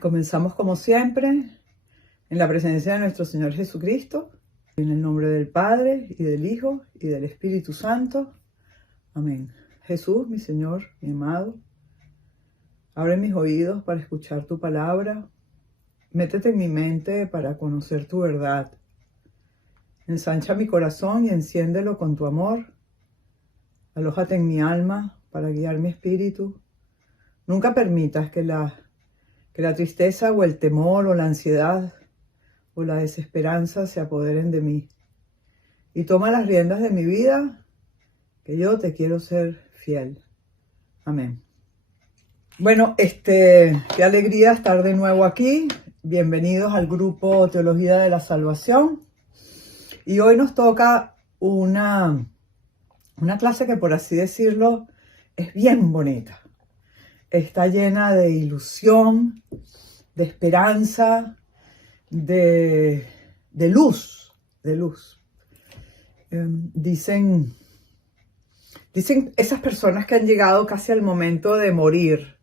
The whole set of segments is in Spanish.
Comenzamos como siempre en la presencia de nuestro Señor Jesucristo, en el nombre del Padre y del Hijo y del Espíritu Santo. Amén. Jesús, mi Señor, mi amado, abre mis oídos para escuchar tu palabra. Métete en mi mente para conocer tu verdad. Ensancha mi corazón y enciéndelo con tu amor. Alójate en mi alma para guiar mi espíritu. Nunca permitas que la tristeza o el temor o la ansiedad o la desesperanza se apoderen de mí. Y toma las riendas de mi vida, que yo te quiero ser fiel. Amén. Bueno, qué alegría estar de nuevo aquí. Bienvenidos al grupo Teología de la Salvación. Y hoy nos toca una clase que, por así decirlo, es bien bonita. Está llena de ilusión, de esperanza, de luz. Dicen esas personas que han llegado casi al momento de morir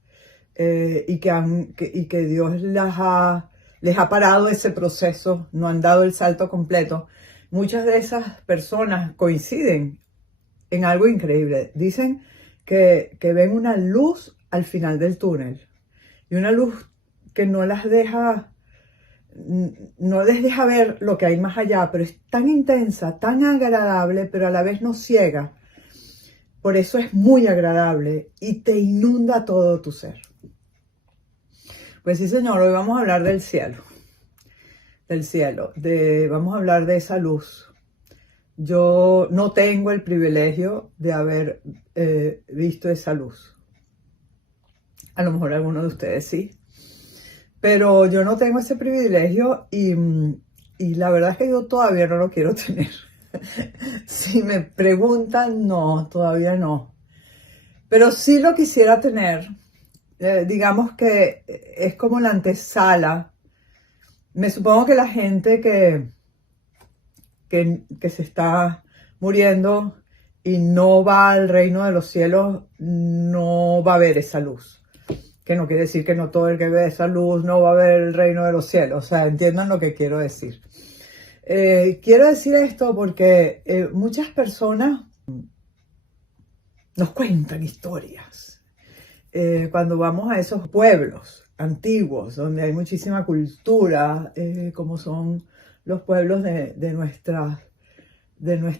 y que Dios les ha parado ese proceso, no han dado el salto completo. Muchas de esas personas coinciden en algo increíble. Dicen que ven una luz al final del túnel y una luz que no les deja ver lo que hay más allá, pero es tan intensa, tan agradable, pero a la vez no ciega. Por eso es muy agradable y te inunda todo tu ser. Pues sí, Señor, hoy vamos a hablar del cielo. Vamos a hablar de esa luz. Yo no tengo el privilegio de haber visto esa luz. A lo mejor algunos de ustedes sí. Pero yo no tengo ese privilegio y la verdad es que yo todavía no lo quiero tener. Si me preguntan, no, todavía no. Pero sí lo quisiera tener. Digamos que es como la antesala. Me supongo que la gente que se está muriendo y no va al reino de los cielos, no va a ver esa luz. Que no quiere decir que no todo el que ve esa luz no va a ver el reino de los cielos. O sea, entiendan lo que quiero decir. Quiero decir esto porque muchas personas nos cuentan historias. Cuando vamos a esos pueblos antiguos, donde hay muchísima cultura, como son los pueblos de nuestra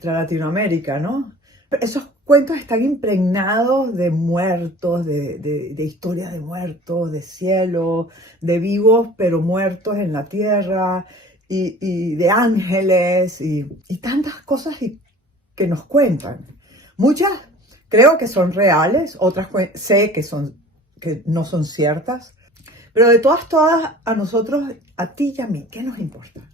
Latinoamérica, ¿no? Esos cuentos están impregnados de muertos, de historias de muertos, de cielo, de vivos pero muertos en la tierra, y de ángeles, y tantas cosas que nos cuentan. Muchas creo que son reales, otras sé que no son ciertas, pero de todas, a nosotros, a ti y a mí, ¿qué nos importa?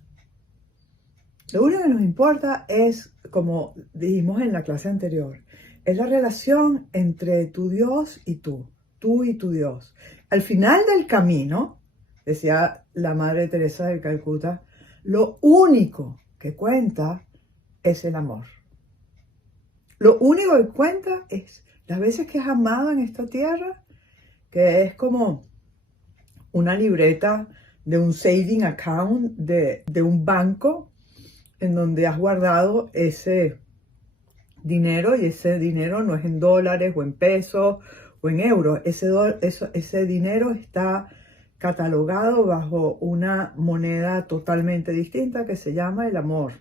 Lo único que nos importa es, como dijimos en la clase anterior, es la relación entre tu Dios y tú y tu Dios. Al final del camino, decía la Madre Teresa de Calcuta, lo único que cuenta es el amor. Lo único que cuenta es las veces que has amado en esta tierra, que es como una libreta de un saving account de un banco, en donde has guardado ese dinero, y ese dinero no es en dólares o en pesos o en euros. Ese dinero está catalogado bajo una moneda totalmente distinta que se llama el amor,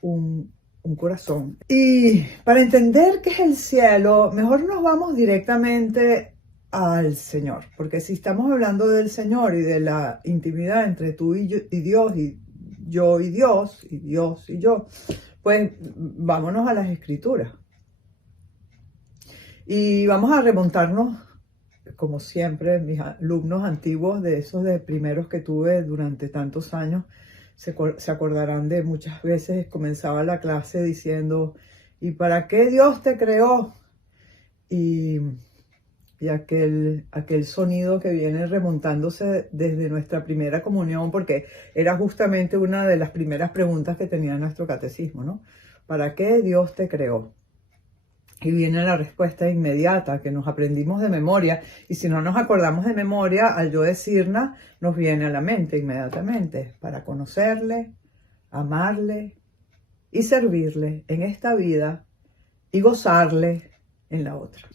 un corazón. Y para entender qué es el cielo, mejor nos vamos directamente al Señor, porque si estamos hablando del Señor y de la intimidad entre tú y Dios, y yo y Dios, y Dios y yo, pues vámonos a las Escrituras. Y vamos a remontarnos, como siempre, mis alumnos antiguos, de esos de primeros que tuve durante tantos años, se acordarán de muchas veces comenzaba la clase diciendo, ¿y para qué Dios te creó? Y aquel sonido que viene remontándose desde nuestra primera comunión, porque era justamente una de las primeras preguntas que tenía nuestro catecismo, ¿no? ¿Para qué Dios te creó? Y viene la respuesta inmediata que nos aprendimos de memoria. Y si no nos acordamos de memoria, al yo decirla, nos viene a la mente inmediatamente para conocerle, amarle y servirle en esta vida y gozarle en la otra.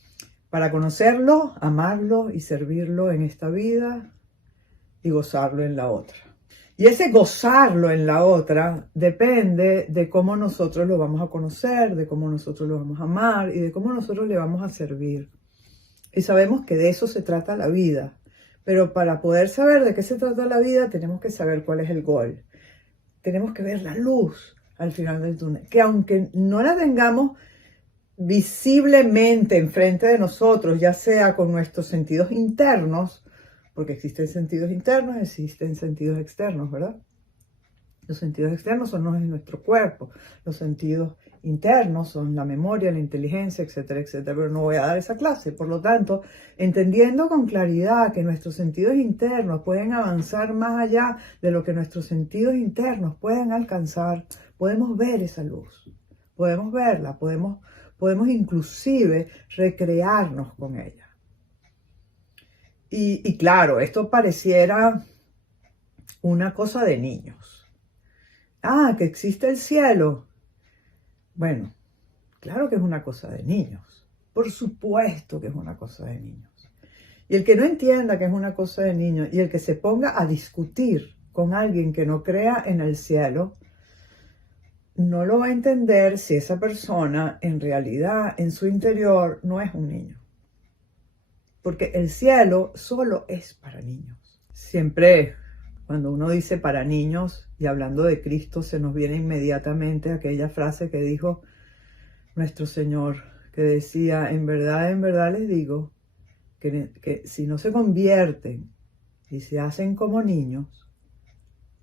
Para conocerlo, amarlo y servirlo en esta vida y gozarlo en la otra. Y ese gozarlo en la otra depende de cómo nosotros lo vamos a conocer, de cómo nosotros lo vamos a amar y de cómo nosotros le vamos a servir. Y sabemos que de eso se trata la vida. Pero para poder saber de qué se trata la vida, tenemos que saber cuál es el gol. Tenemos que ver la luz al final del túnel. Que aunque no la tengamos visiblemente enfrente de nosotros, ya sea con nuestros sentidos internos, porque existen sentidos internos, existen sentidos externos, ¿verdad? Los sentidos externos son los de nuestro cuerpo, los sentidos internos son la memoria, la inteligencia, etcétera, etcétera, pero no voy a dar esa clase. Por lo tanto, entendiendo con claridad que nuestros sentidos internos pueden avanzar más allá de lo que nuestros sentidos internos pueden alcanzar, podemos ver esa luz, podemos verla, podemos inclusive recrearnos con ella. Y claro, esto pareciera una cosa de niños. Ah, que existe el cielo. Bueno, claro que es una cosa de niños. Por supuesto que es una cosa de niños. Y el que no entienda que es una cosa de niños y el que se ponga a discutir con alguien que no crea en el cielo, no lo va a entender si esa persona en realidad en su interior no es un niño. Porque el cielo solo es para niños. Siempre cuando uno dice para niños y hablando de Cristo se nos viene inmediatamente aquella frase que dijo nuestro Señor, que decía, en verdad les digo que si no se convierten y se hacen como niños,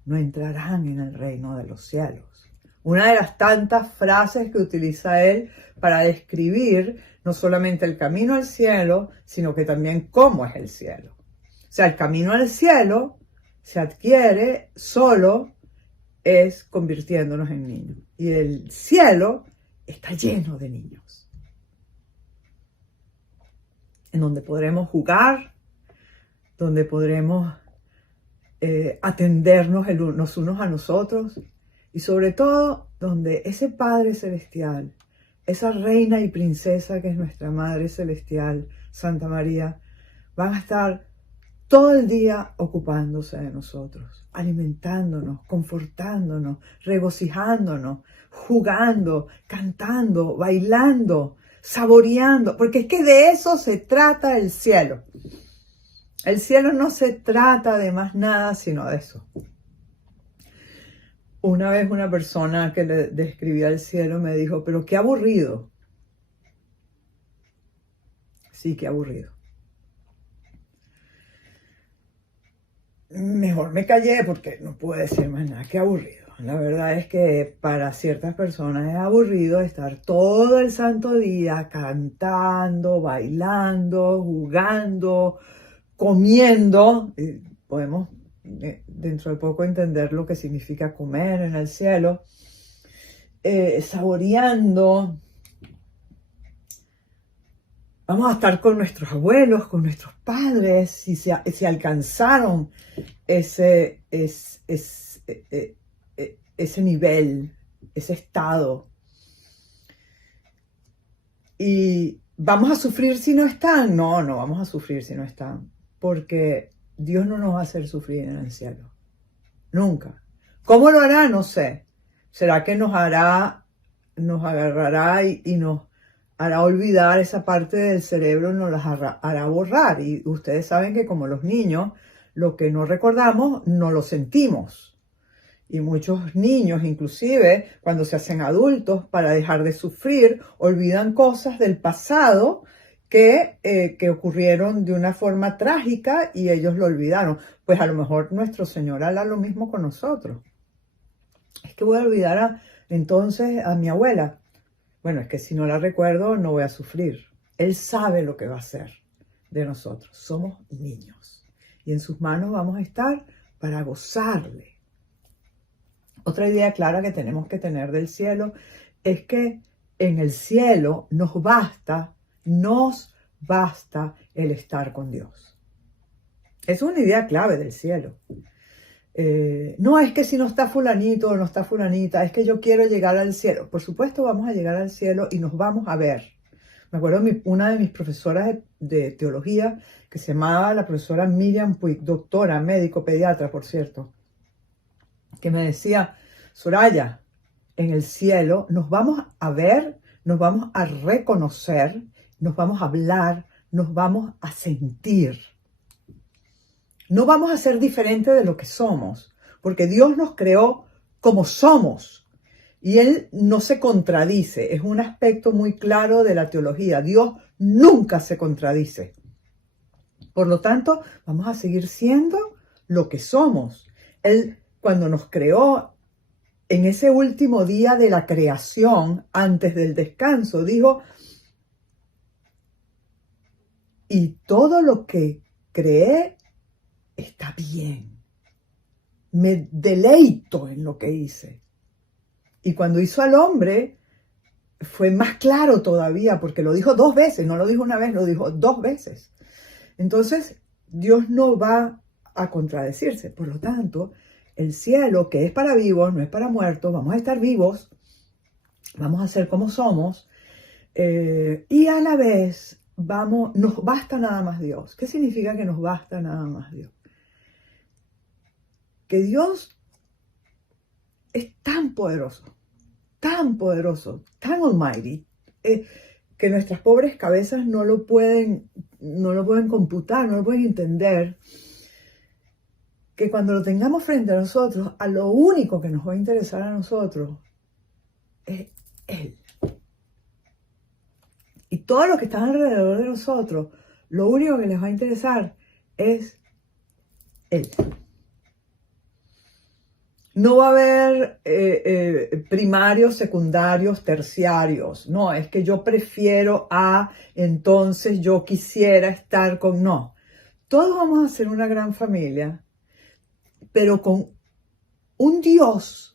no entrarán en el reino de los cielos. Una de las tantas frases que utiliza él para describir no solamente el camino al cielo, sino que también cómo es el cielo. O sea, el camino al cielo se adquiere solo es convirtiéndonos en niños. Y el cielo está lleno de niños, en donde podremos jugar, donde podremos atendernos los unos a nosotros y sobre todo donde ese Padre Celestial, esa reina y princesa que es nuestra Madre Celestial, Santa María, van a estar todo el día ocupándose de nosotros, alimentándonos, confortándonos, regocijándonos, jugando, cantando, bailando, saboreando, porque es que de eso se trata el cielo. El cielo no se trata de más nada sino de eso. Una vez una persona que le describía el cielo me dijo, pero qué aburrido. Sí, qué aburrido. Mejor me callé porque no puedo decir más nada, qué aburrido. La verdad es que para ciertas personas es aburrido estar todo el santo día cantando, bailando, jugando, comiendo. Podemos dentro de poco entender lo que significa comer en el cielo, saboreando. Vamos a estar con nuestros abuelos, con nuestros padres, si alcanzaron ese nivel, ese estado. Y vamos a sufrir si no están. No vamos a sufrir si no están, porque Dios no nos va a hacer sufrir en el cielo. Nunca. ¿Cómo lo hará? No sé. ¿Será que nos agarrará y nos hará olvidar esa parte del cerebro, nos las hará borrar? Y ustedes saben que como los niños, lo que no recordamos, no lo sentimos. Y muchos niños, inclusive, cuando se hacen adultos, para dejar de sufrir, olvidan cosas del pasado que ocurrieron de una forma trágica y ellos lo olvidaron. Pues a lo mejor nuestro Señor hará lo mismo con nosotros. Es que voy a olvidar entonces a mi abuela. Bueno, es que si no la recuerdo, no voy a sufrir. Él sabe lo que va a hacer de nosotros. Somos niños. Y en sus manos vamos a estar para gozarle. Otra idea clara que tenemos que tener del cielo es que en el cielo nos basta el estar con Dios. Es una idea clave del cielo. No es que si no está fulanito o no está fulanita, es que yo quiero llegar al cielo. Por supuesto vamos a llegar al cielo y nos vamos a ver. Me acuerdo una de mis profesoras de teología, que se llamaba la profesora Miriam Puig, doctora, médico, pediatra, por cierto, que me decía, Soraya, en el cielo nos vamos a ver, nos vamos a reconocer, nos vamos a hablar, nos vamos a sentir. No vamos a ser diferentes de lo que somos, porque Dios nos creó como somos. Y Él no se contradice, es un aspecto muy claro de la teología. Dios nunca se contradice. Por lo tanto, vamos a seguir siendo lo que somos. Él, cuando nos creó en ese último día de la creación, antes del descanso, dijo, y todo lo que creé está bien. Me deleito en lo que hice. Y cuando hizo al hombre, fue más claro todavía, porque lo dijo 2 veces, no lo dijo una vez, lo dijo 2 veces. Entonces, Dios no va a contradecirse. Por lo tanto, el cielo, que es para vivos, no es para muertos, vamos a estar vivos, vamos a ser como somos, y a la vez nos basta nada más Dios. ¿Qué significa que nos basta nada más Dios? Que Dios es tan poderoso, tan almighty, que nuestras pobres cabezas no lo pueden computar, no lo pueden entender, que cuando lo tengamos frente a nosotros, a lo único que nos va a interesar a nosotros es Él. Y todos los que están alrededor de nosotros, lo único que les va a interesar es Él. No va a haber primarios, secundarios, terciarios. No, es que yo prefiero entonces yo quisiera estar con... No, todos vamos a ser una gran familia, pero con un Dios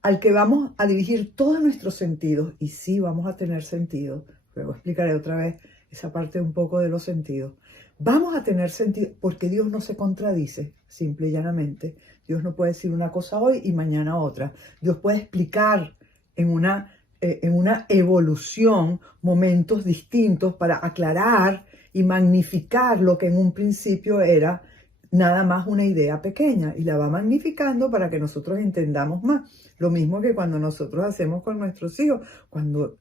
al que vamos a dirigir todos nuestros sentidos. Y sí, vamos a tener sentido. Luego explicaré otra vez esa parte un poco de los sentidos. Vamos a tener sentido porque Dios no se contradice, simple y llanamente. Dios no puede decir una cosa hoy y mañana otra. Dios puede explicar en una evolución momentos distintos para aclarar y magnificar lo que en un principio era nada más una idea pequeña, y la va magnificando para que nosotros entendamos más. Lo mismo que cuando nosotros hacemos con nuestros hijos, cuando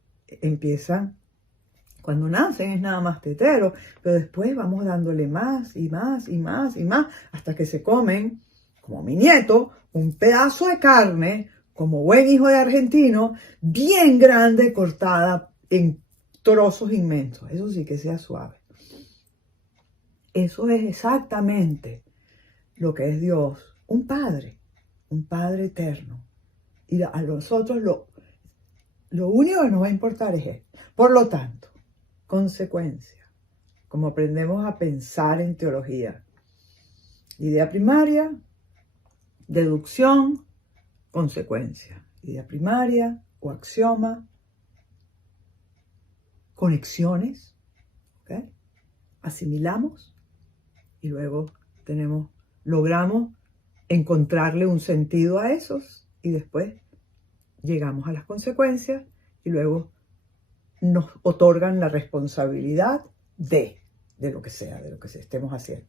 nacen es nada más tetero, pero después vamos dándole más y más y más y más, hasta que se comen, como mi nieto, un pedazo de carne, como buen hijo de argentino, bien grande, cortada en trozos inmensos. Eso sí que sea suave. Eso es exactamente lo que es Dios, un Padre eterno. Y a nosotros lo único que nos va a importar es Él. Por lo tanto, consecuencia, como aprendemos a pensar en teología. Idea primaria, deducción, consecuencia. Idea primaria o axioma, conexiones, ¿okay? Asimilamos y luego logramos encontrarle un sentido a esos y después llegamos a las consecuencias y luego nos otorgan la responsabilidad de lo que sea, de lo que estemos haciendo.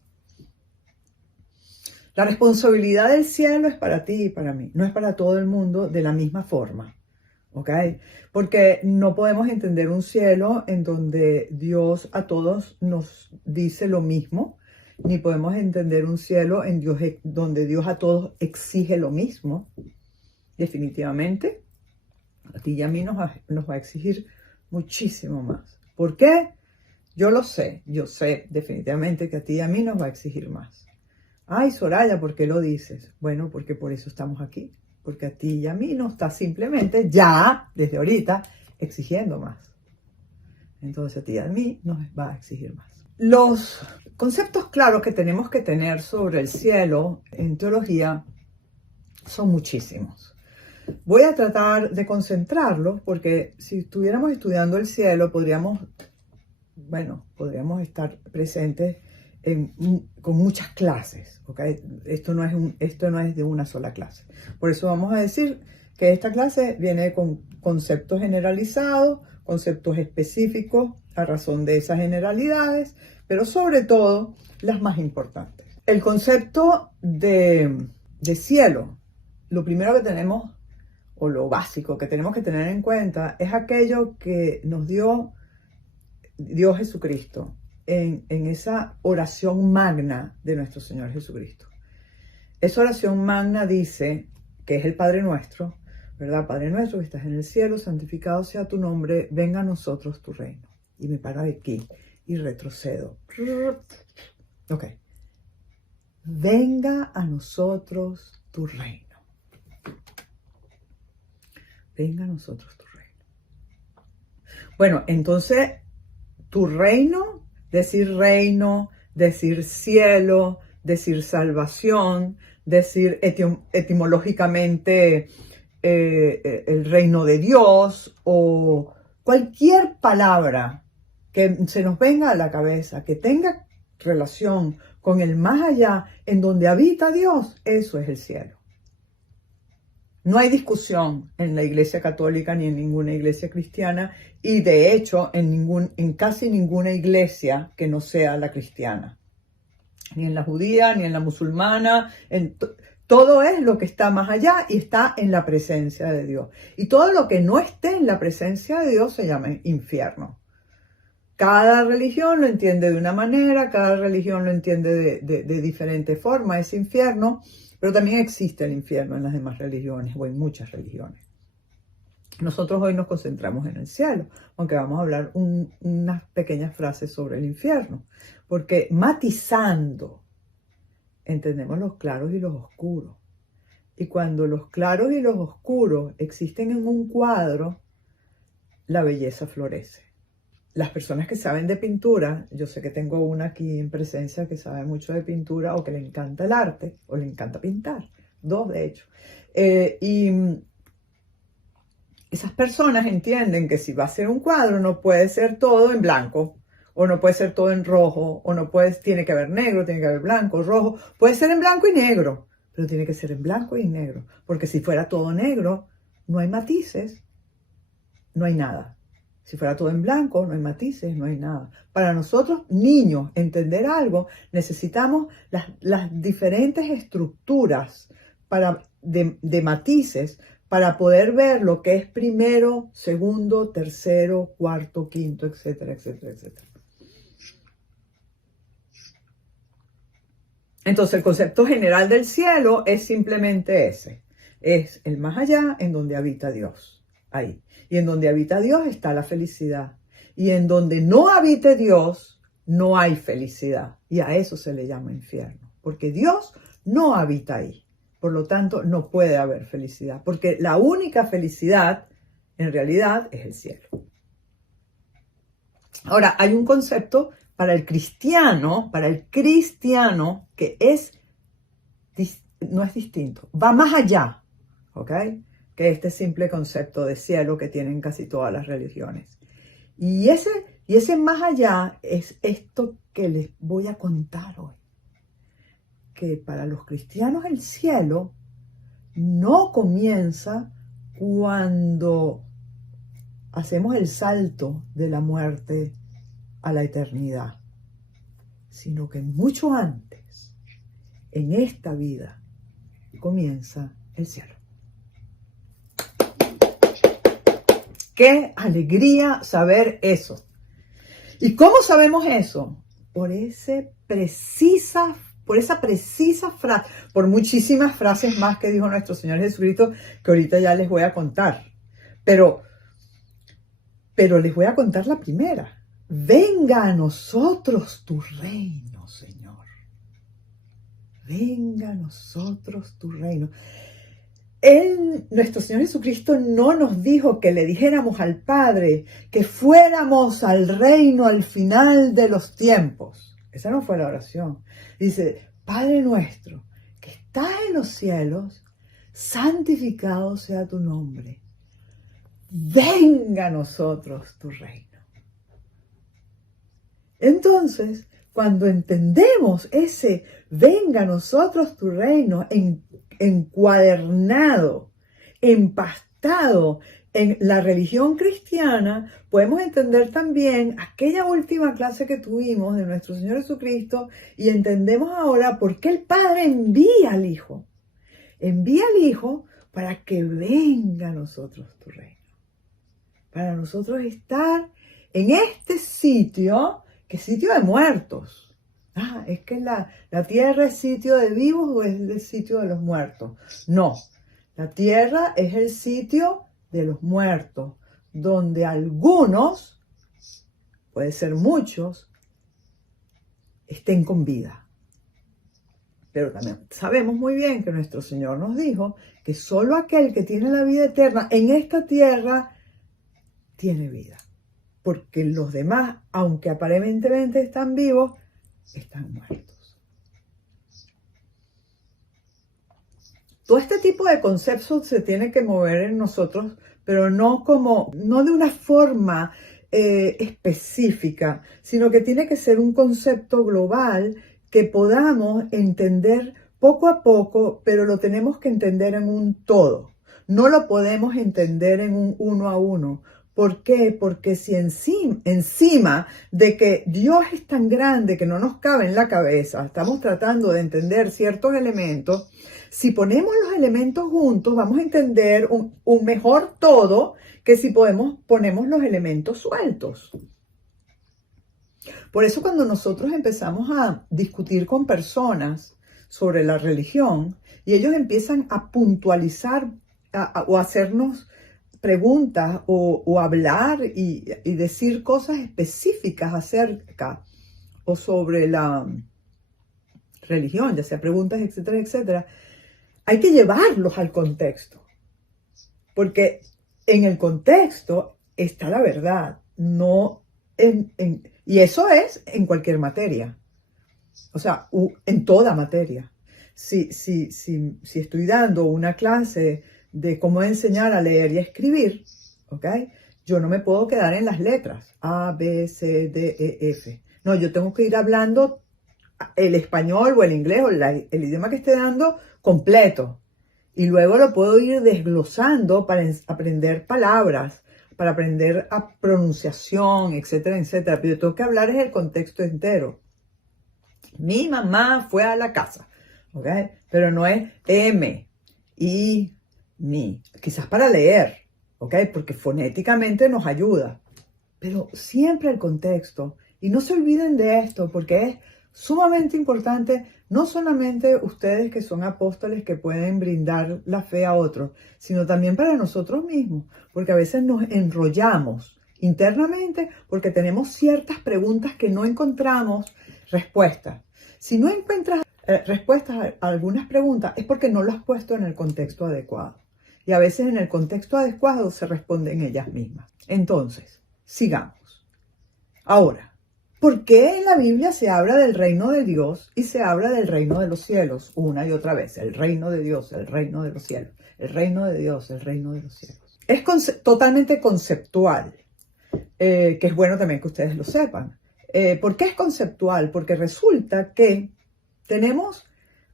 La responsabilidad del cielo es para ti y para mí, no es para todo el mundo de la misma forma, ¿ok? Porque no podemos entender un cielo en donde Dios a todos nos dice lo mismo, ni podemos entender un cielo donde Dios a todos exige lo mismo. Definitivamente, a ti y a mí nos va a exigir muchísimo más. ¿Por qué? Yo sé definitivamente que a ti y a mí nos va a exigir más. Ay, Soraya, ¿por qué lo dices? Bueno, porque por eso estamos aquí. Porque a ti y a mí nos está simplemente ya, desde ahorita, exigiendo más. Entonces a ti y a mí nos va a exigir más. Los conceptos claros que tenemos que tener sobre el cielo en teología son muchísimos. voy a tratar de concentrarlos porque si estuviéramos estudiando el cielo podríamos estar presentes con muchas clases, ¿ok? Esto no es de una sola clase. Por eso vamos a decir que esta clase viene con conceptos generalizados, conceptos específicos a razón de esas generalidades, pero sobre todo las más importantes. El concepto de cielo, lo primero que tenemos, o lo básico que tenemos que tener en cuenta, es aquello que nos dio Dios Jesucristo en esa oración magna de nuestro Señor Jesucristo. Esa oración magna dice, que es el Padre Nuestro, ¿verdad? Padre nuestro que estás en el cielo, santificado sea tu nombre, venga a nosotros tu reino. Y me paro aquí y retrocedo. Ok. Venga a nosotros tu reino. Venga a nosotros tu reino. Bueno, entonces, tu reino, decir cielo, decir salvación, decir etimológicamente el reino de Dios, o cualquier palabra que se nos venga a la cabeza, que tenga relación con el más allá, en donde habita Dios, eso es el cielo. No hay discusión en la Iglesia Católica ni en ninguna iglesia cristiana, y de hecho en casi ninguna iglesia que no sea la cristiana. Ni en la judía, ni en la musulmana, todo es lo que está más allá y está en la presencia de Dios. Y todo lo que no esté en la presencia de Dios se llama infierno. Cada religión lo entiende de una manera, cada religión lo entiende de diferente forma, ese infierno, pero también existe el infierno en las demás religiones o en muchas religiones. Nosotros hoy nos concentramos en el cielo, aunque vamos a hablar unas pequeñas frases sobre el infierno, porque matizando entendemos los claros y los oscuros. Y cuando los claros y los oscuros existen en un cuadro, la belleza florece. Las personas que saben de pintura, yo sé que tengo una aquí en presencia que sabe mucho de pintura o que le encanta el arte o le encanta pintar, dos de hecho. Y esas personas entienden que si va a ser un cuadro no puede ser todo en blanco, o no puede ser todo en rojo, o tiene que haber negro, tiene que haber blanco, rojo, puede ser en blanco y negro, pero tiene que ser en blanco y negro, porque si fuera todo negro, no hay matices, no hay nada. Si fuera todo en blanco, no hay matices, no hay nada. Para nosotros, niños, entender algo, necesitamos las diferentes estructuras de matices para poder ver lo que es primero, segundo, tercero, cuarto, quinto, etcétera, etcétera, etcétera. Entonces, el concepto general del cielo es simplemente ese. Es el más allá en donde habita Dios. Ahí. Y en donde habita Dios está la felicidad. Y en donde no habite Dios, no hay felicidad. Y a eso se le llama infierno. Porque Dios no habita ahí. Por lo tanto, no puede haber felicidad. Porque la única felicidad, en realidad, es el cielo. Ahora, hay un concepto para el cristiano que no es distinto. Va más allá, ¿ok? Que este simple concepto de cielo que tienen casi todas las religiones. Y ese más allá es esto que les voy a contar hoy. Que para los cristianos el cielo no comienza cuando hacemos el salto de la muerte a la eternidad, sino que mucho antes, en esta vida, comienza el cielo. ¡Qué alegría saber eso! ¿Y cómo sabemos eso? Por esa precisa frase, por muchísimas frases más que dijo nuestro Señor Jesucristo, que ahorita ya les voy a contar. Pero les voy a contar la primera. Venga a nosotros tu reino, Señor. Venga a nosotros tu reino. Nuestro Señor Jesucristo no nos dijo que le dijéramos al Padre que fuéramos al reino al final de los tiempos. Esa no fue la oración. Dice, Padre nuestro, que estás en los cielos, santificado sea tu nombre, venga a nosotros tu reino. Entonces, cuando entendemos ese venga a nosotros tu reino encuadernado, empastado en la religión cristiana, podemos entender también aquella última clase que tuvimos de nuestro Señor Jesucristo y entendemos ahora por qué el Padre envía al Hijo. Envía al Hijo para que venga a nosotros tu reino. Para nosotros estar en este sitio, que es sitio de muertos. Es que la tierra es sitio de vivos o es el sitio de los muertos. No, la tierra es el sitio de los muertos, donde algunos, puede ser muchos, estén con vida. Pero también sabemos muy bien que nuestro Señor nos dijo que solo aquel que tiene la vida eterna en esta tierra tiene vida. Porque los demás, aunque aparentemente están vivos, están muertos. Todo este tipo de conceptos se tiene que mover en nosotros, pero no de una forma específica, sino que tiene que ser un concepto global que podamos entender poco a poco, pero lo tenemos que entender en un todo. No lo podemos entender en un uno a uno. ¿Por qué? Porque si encima de que Dios es tan grande que no nos cabe en la cabeza, estamos tratando de entender ciertos elementos, si ponemos los elementos juntos, vamos a entender un mejor todo que si ponemos los elementos sueltos. Por eso cuando nosotros empezamos a discutir con personas sobre la religión y ellos empiezan a puntualizar o hacernos preguntas o hablar y decir cosas específicas acerca o sobre la religión, ya sea preguntas, etcétera, etcétera, hay que llevarlos al contexto. Porque en el contexto está la verdad, y eso es en cualquier materia. O sea, en toda materia. Si estoy dando una clase de cómo enseñar a leer y a escribir, ¿ok? Yo no me puedo quedar en las letras A, B, C, D, E, F. No, yo tengo que ir hablando el español o el inglés o el idioma que esté dando completo. Y luego lo puedo ir desglosando para aprender palabras, para aprender a pronunciación, etcétera, etcétera. Pero yo tengo que hablar en el contexto entero. Mi mamá fue a la casa, ¿ok? Pero no es M, I, mi. Quizás para leer, ¿ok? Porque fonéticamente nos ayuda. Pero siempre el contexto. Y no se olviden de esto, porque es sumamente importante, no solamente ustedes que son apóstoles que pueden brindar la fe a otros, sino también para nosotros mismos, porque a veces nos enrollamos internamente porque tenemos ciertas preguntas que no encontramos respuestas. Si no encuentras respuestas a algunas preguntas es porque no lo has puesto en el contexto adecuado. Y a veces en el contexto adecuado se responden ellas mismas. Entonces, sigamos. Ahora, ¿por qué en la Biblia se habla del reino de Dios y se habla del reino de los cielos una y otra vez? El reino de Dios, el reino de los cielos. El reino de Dios, el reino de los cielos. Es totalmente conceptual, que es bueno también que ustedes lo sepan. ¿Por qué es conceptual? Porque resulta que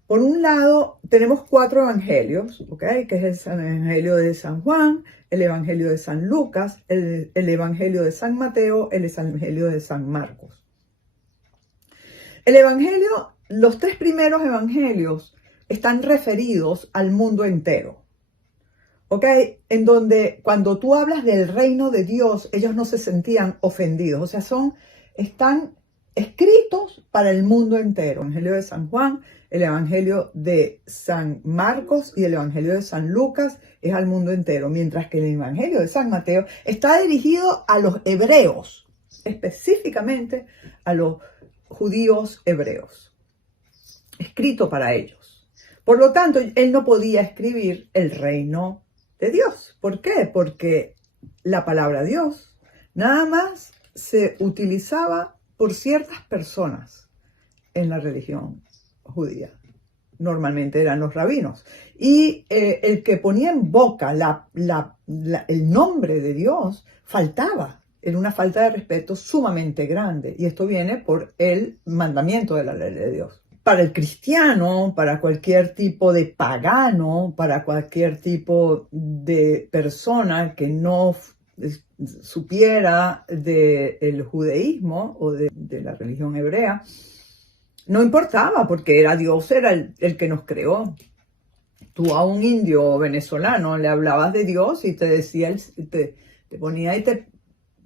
por un lado, tenemos 4 evangelios, ¿ok? Que es el evangelio de San Juan, el evangelio de San Lucas, el evangelio de San Mateo, el evangelio de San Marcos. Los 3 primeros evangelios están referidos al mundo entero, ¿ok? En donde cuando tú hablas del reino de Dios, ellos no se sentían ofendidos, o sea, están escritos para el mundo entero. El evangelio de San Juan, el evangelio de San Marcos y el evangelio de San Lucas es al mundo entero, mientras que el evangelio de San Mateo está dirigido a los hebreos, específicamente a los judíos hebreos, escrito para ellos. Por lo tanto, él no podía escribir el reino de Dios. ¿Por qué? Porque la palabra Dios nada más se utilizaba por ciertas personas en la religión judía. normalmente eran los rabinos. Y el que ponía en boca el nombre de Dios faltaba. Era una falta de respeto sumamente grande. Y esto viene por el mandamiento de la ley de Dios. Para el cristiano, para cualquier tipo de pagano, para cualquier tipo de persona que no supiera del judaísmo o de la religión hebrea, no importaba, porque Dios era el que nos creó. Tú a un indio venezolano le hablabas de Dios y te decía, te ponía ahí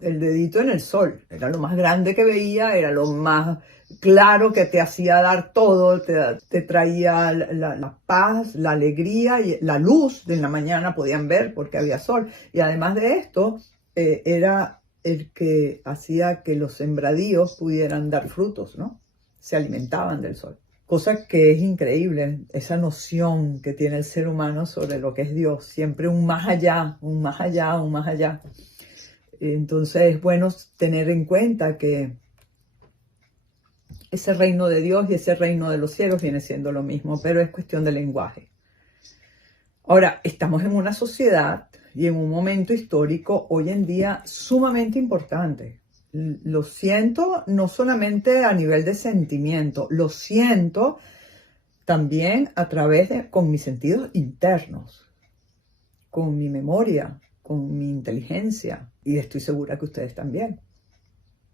el dedito en el sol. Era lo más grande que veía, era lo más claro que te hacía dar todo, te traía la paz, la alegría y la luz de la mañana, podían ver porque había sol. Y además de esto, era el que hacía que los sembradíos pudieran dar frutos, ¿no? Se alimentaban del sol. Cosa que es increíble, esa noción que tiene el ser humano sobre lo que es Dios. Siempre un más allá, un más allá, un más allá. Entonces es bueno tener en cuenta que ese reino de Dios y ese reino de los cielos viene siendo lo mismo, pero es cuestión de lenguaje. Ahora, estamos en una sociedad y en un momento histórico hoy en día sumamente importante. Lo siento no solamente a nivel de sentimiento, lo siento también a través con mis sentidos internos, con mi memoria, con mi inteligencia, y estoy segura que ustedes también.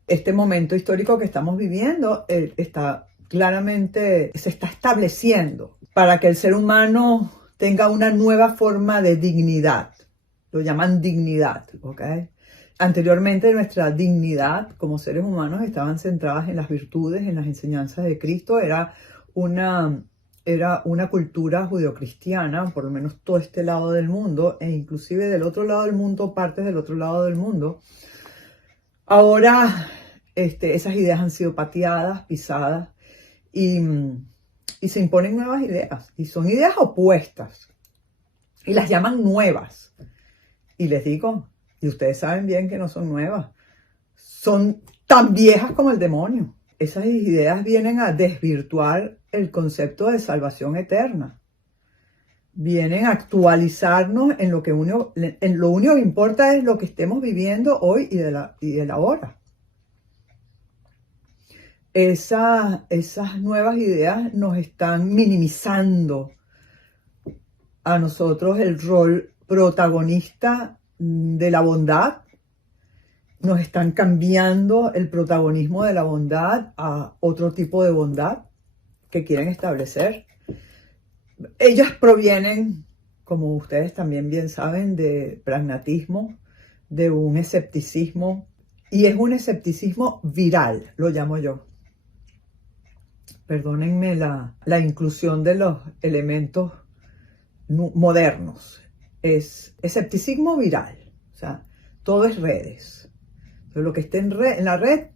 Este momento histórico que estamos viviendo está claramente, se está estableciendo para que el ser humano tenga una nueva forma de dignidad. Lo llaman dignidad, ¿ok? Anteriormente nuestra dignidad como seres humanos estaban centradas en las virtudes, en las enseñanzas de Cristo. Era una cultura judeocristiana, por lo menos todo este lado del mundo, e inclusive del otro lado del mundo, partes del otro lado del mundo. Ahora esas ideas han sido pateadas, pisadas, y se imponen nuevas ideas, y son ideas opuestas, y las llaman nuevas. Y les digo, y ustedes saben bien que no son nuevas, son tan viejas como el demonio. Esas ideas vienen a desvirtuar el concepto de salvación eterna. Vienen a actualizarnos en lo único que importa es lo que estemos viviendo hoy y de la hora. Esas nuevas ideas nos están minimizando a nosotros el rol protagonista de la bondad. Nos están cambiando el protagonismo de la bondad a otro tipo de bondad que quieren establecer. Ellas provienen, como ustedes también bien saben, de pragmatismo, de un escepticismo, y es un escepticismo viral, lo llamo yo. Perdónenme la inclusión de los elementos modernos. Es escepticismo viral, o sea, todo es redes. Entonces, lo que esté en la red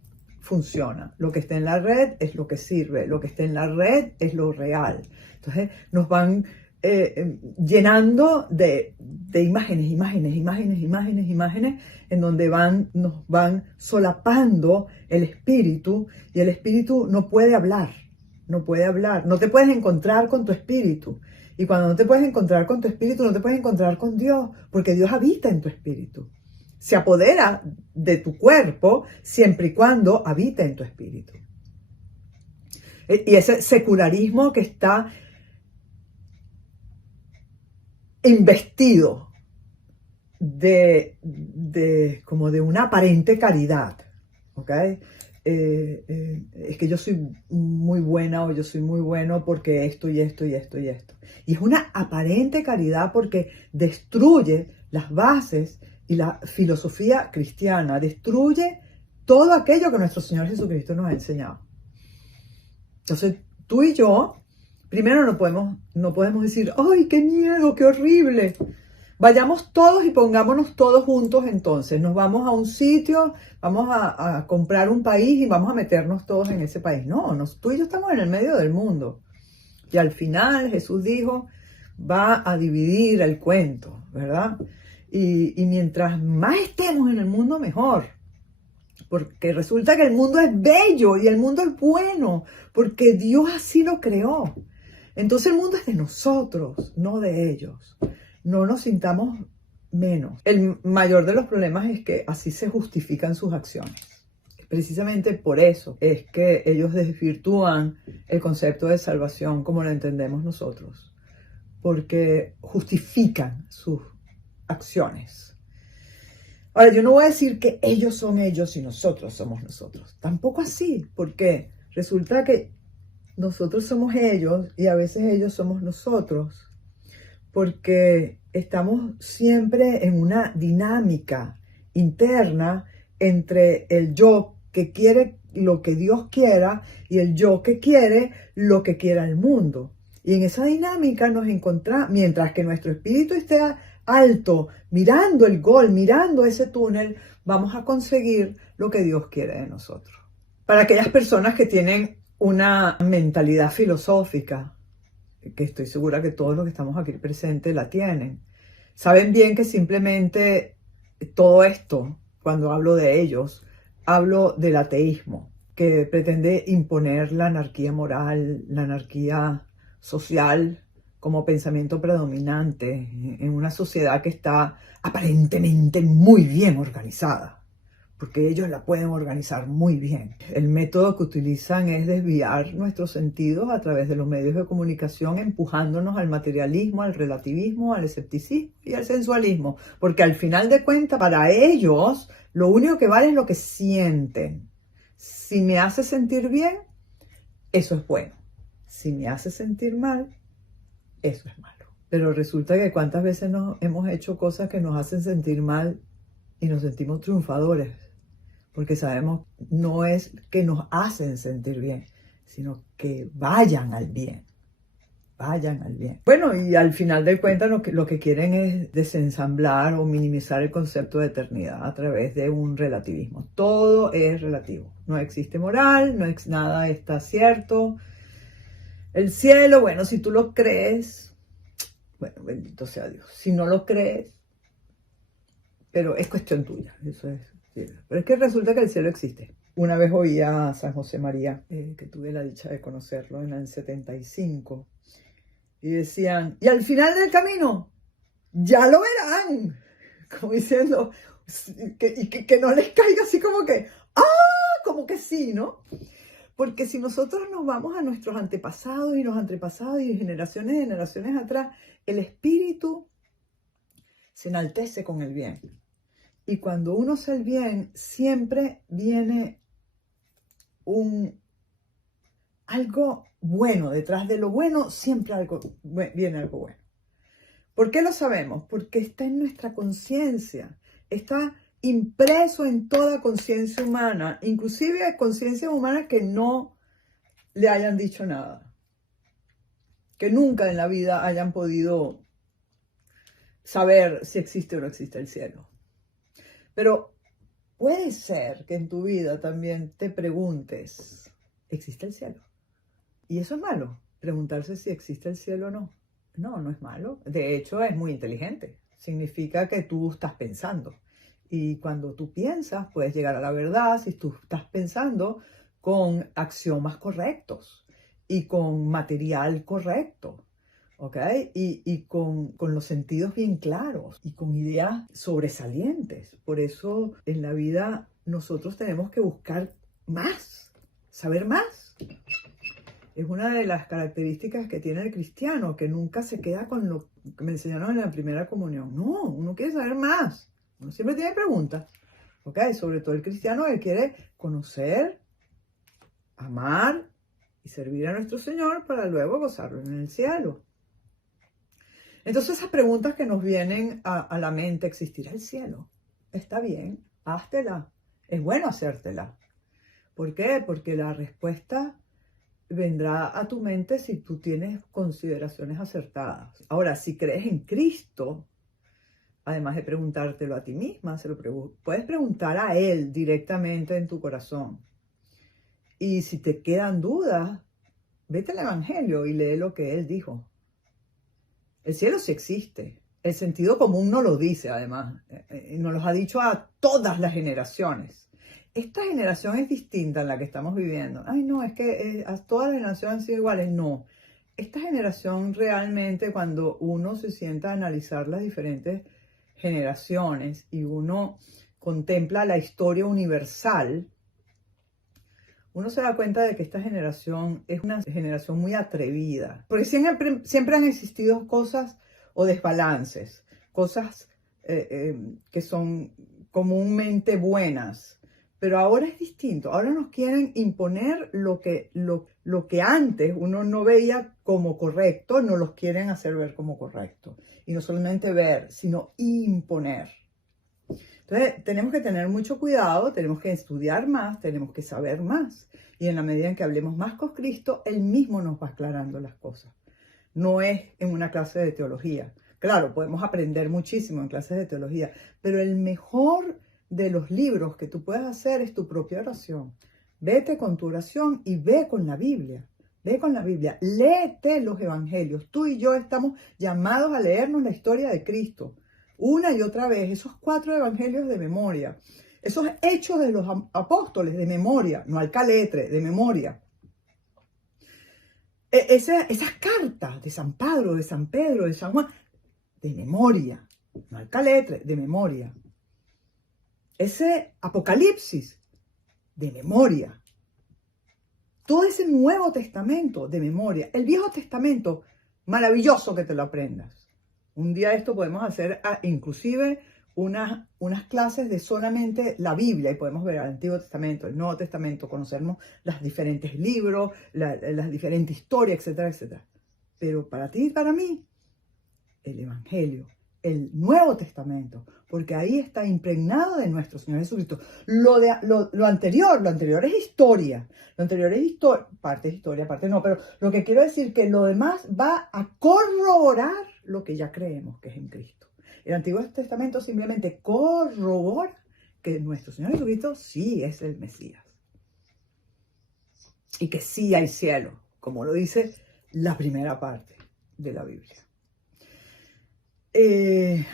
funciona, lo que esté en la red es lo que sirve, lo que esté en la red es lo real. Entonces nos van llenando de imágenes, en donde nos van solapando el espíritu, y el espíritu no puede hablar, no te puedes encontrar con tu espíritu. Y cuando no te puedes encontrar con tu espíritu, no te puedes encontrar con Dios, porque Dios habita en tu espíritu. Se apodera de tu cuerpo siempre y cuando habita en tu espíritu. Y ese secularismo que está investido como de una aparente caridad, ¿ok? Es que yo soy muy buena o yo soy muy bueno porque esto y esto y esto y esto. Y es una aparente caridad porque destruye las bases y la filosofía cristiana, destruye todo aquello que nuestro Señor Jesucristo nos ha enseñado. Entonces, tú y yo, primero no podemos decir, ¡ay, qué miedo, qué horrible! Vayamos todos y pongámonos todos juntos entonces. Nos vamos a un sitio, vamos a comprar un país y vamos a meternos todos en ese país. No, tú y yo estamos en el medio del mundo. Y al final Jesús dijo, va a dividir el cuento, ¿verdad? Y mientras más estemos en el mundo, mejor. Porque resulta que el mundo es bello y el mundo es bueno, porque Dios así lo creó. Entonces el mundo es de nosotros, no de ellos. No nos sintamos menos. El mayor de los problemas es que así se justifican sus acciones. Precisamente por eso es que ellos desvirtúan el concepto de salvación como lo entendemos nosotros, porque justifican sus acciones. Ahora, yo no voy a decir que ellos son ellos y nosotros somos nosotros. Tampoco así, porque resulta que nosotros somos ellos y a veces ellos somos nosotros, porque estamos siempre en una dinámica interna entre el yo que quiere lo que Dios quiera y el yo que quiere lo que quiera el mundo. Y en esa dinámica nos encontramos, mientras que nuestro espíritu esté alto, mirando el gol, mirando ese túnel, vamos a conseguir lo que Dios quiere de nosotros. Para aquellas personas que tienen una mentalidad filosófica, que estoy segura que todos los que estamos aquí presentes la tienen, saben bien que simplemente todo esto, cuando hablo de ellos, hablo del ateísmo, que pretende imponer la anarquía moral, la anarquía social como pensamiento predominante en una sociedad que está aparentemente muy bien organizada, porque ellos la pueden organizar muy bien. El método que utilizan es desviar nuestros sentidos a través de los medios de comunicación, empujándonos al materialismo, al relativismo, al escepticismo y al sensualismo, porque al final de cuentas, para ellos, lo único que vale es lo que sienten. Si me hace sentir bien, eso es bueno. Si me hace sentir mal, eso es malo. Pero resulta que cuántas veces hemos hecho cosas que nos hacen sentir mal y nos sentimos triunfadores, porque sabemos no es que nos hacen sentir bien, sino que vayan al bien. Vayan al bien. Bueno, y al final de cuentas lo que quieren es desensamblar o minimizar el concepto de eternidad a través de un relativismo. Todo es relativo. No existe moral, nada está cierto. El cielo, bueno, si tú lo crees, bueno, bendito sea Dios. Si no lo crees, pero es cuestión tuya. Eso es. Sí. Pero es que resulta que el cielo existe. Una vez oí a San José María, que tuve la dicha de conocerlo en el 75, y decían, y al final del camino, ya lo verán, como diciendo, que no les caiga así como que, como que sí, ¿no? Porque si nosotros nos vamos a nuestros antepasados y generaciones atrás, el espíritu se enaltece con el bien. Y cuando uno hace el bien, siempre viene algo bueno. Detrás de lo bueno, siempre viene algo bueno. ¿Por qué lo sabemos? Porque está en nuestra conciencia. Está impreso en toda conciencia humana, inclusive conciencias humanas que no le hayan dicho nada, que nunca en la vida hayan podido saber si existe o no existe el cielo. Pero puede ser que en tu vida también te preguntes, ¿existe el cielo? Y eso es malo, preguntarse si existe el cielo o no. No, no es malo. De hecho, es muy inteligente. Significa que tú estás pensando. Y cuando tú piensas, puedes llegar a la verdad si tú estás pensando con axiomas correctos y con material correcto, ¿ok? Y con los sentidos bien claros y con ideas sobresalientes. Por eso en la vida nosotros tenemos que buscar más, saber más. Es una de las características que tiene el cristiano, que nunca se queda con lo que me enseñaron en la primera comunión. No, uno quiere saber más. Uno siempre tiene preguntas. ¿Ok? Sobre todo el cristiano que quiere conocer, amar y servir a nuestro Señor para luego gozarlo en el cielo. Entonces esas preguntas que nos vienen a la mente, ¿existirá el cielo? Está bien, háztela. Es bueno hacértela. ¿Por qué? Porque la respuesta vendrá a tu mente si tú tienes consideraciones acertadas. Ahora, si crees en Cristo, además de preguntártelo a ti misma, puedes preguntar a Él directamente en tu corazón. Y si te quedan dudas, vete al Evangelio y lee lo que Él dijo. El cielo sí existe. El sentido común no lo dice, además. Nos lo ha dicho a todas las generaciones. Esta generación es distinta en la que estamos viviendo. Ay, no, es que a todas las generaciones han sido iguales. No. esta generación realmente, cuando uno se sienta a analizar las diferentes generaciones y uno contempla la historia universal, uno se da cuenta de que esta generación es una generación muy atrevida, porque siempre han existido cosas o desbalances, cosas que son comúnmente buenas, pero ahora es distinto. Ahora nos quieren imponer lo que antes uno no veía como correcto, nos los quieren hacer ver como correcto. Y no solamente ver, sino imponer. Entonces, tenemos que tener mucho cuidado, tenemos que estudiar más, tenemos que saber más. Y en la medida en que hablemos más con Cristo, Él mismo nos va aclarando las cosas. No es en una clase de teología. Claro, podemos aprender muchísimo en clases de teología, pero el mejor de los libros que tú puedes hacer es tu propia oración. Vete con tu oración y ve con la Biblia. Ve con la Biblia, léete los evangelios. Tú y yo estamos llamados a leernos la historia de Cristo una y otra vez, esos 4 evangelios de memoria, esos hechos de los apóstoles de memoria, no al caletre, de memoria. Esas cartas de San Pablo, de San Pedro, de San Juan, de memoria, no al caletre, de memoria. Ese Apocalipsis, de memoria. Todo ese Nuevo Testamento, de memoria. El Viejo Testamento, maravilloso que te lo aprendas. Un día esto podemos hacer inclusive unas clases de solamente la Biblia y podemos ver el Antiguo Testamento, el Nuevo Testamento, conocernos los diferentes libros, las diferentes historias, etcétera, etcétera. Pero para ti y para mí, el Evangelio, el Nuevo Testamento, porque ahí está impregnado de nuestro Señor Jesucristo. Lo anterior es historia. Lo anterior es historia, parte es historia, parte no, pero lo que quiero decir es que lo demás va a corroborar lo que ya creemos que es en Cristo. El Antiguo Testamento simplemente corrobora que nuestro Señor Jesucristo sí es el Mesías. Y que sí hay cielo, como lo dice la primera parte de la Biblia.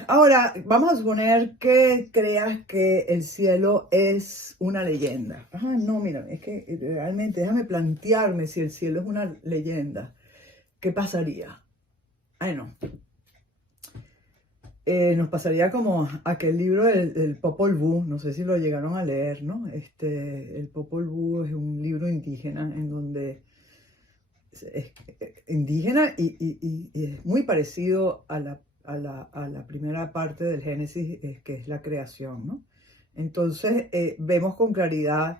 Ahora, vamos a suponer que creas que el cielo es una leyenda. No, mira, es que realmente déjame plantearme si el cielo es una leyenda. ¿Qué pasaría? No. Nos pasaría como aquel libro del Popol Vuh, no sé si lo llegaron a leer, ¿no? El Popol Vuh es un libro indígena en donde es indígena y es muy parecido a la primera parte del Génesis, que es la creación, ¿no? Entonces vemos con claridad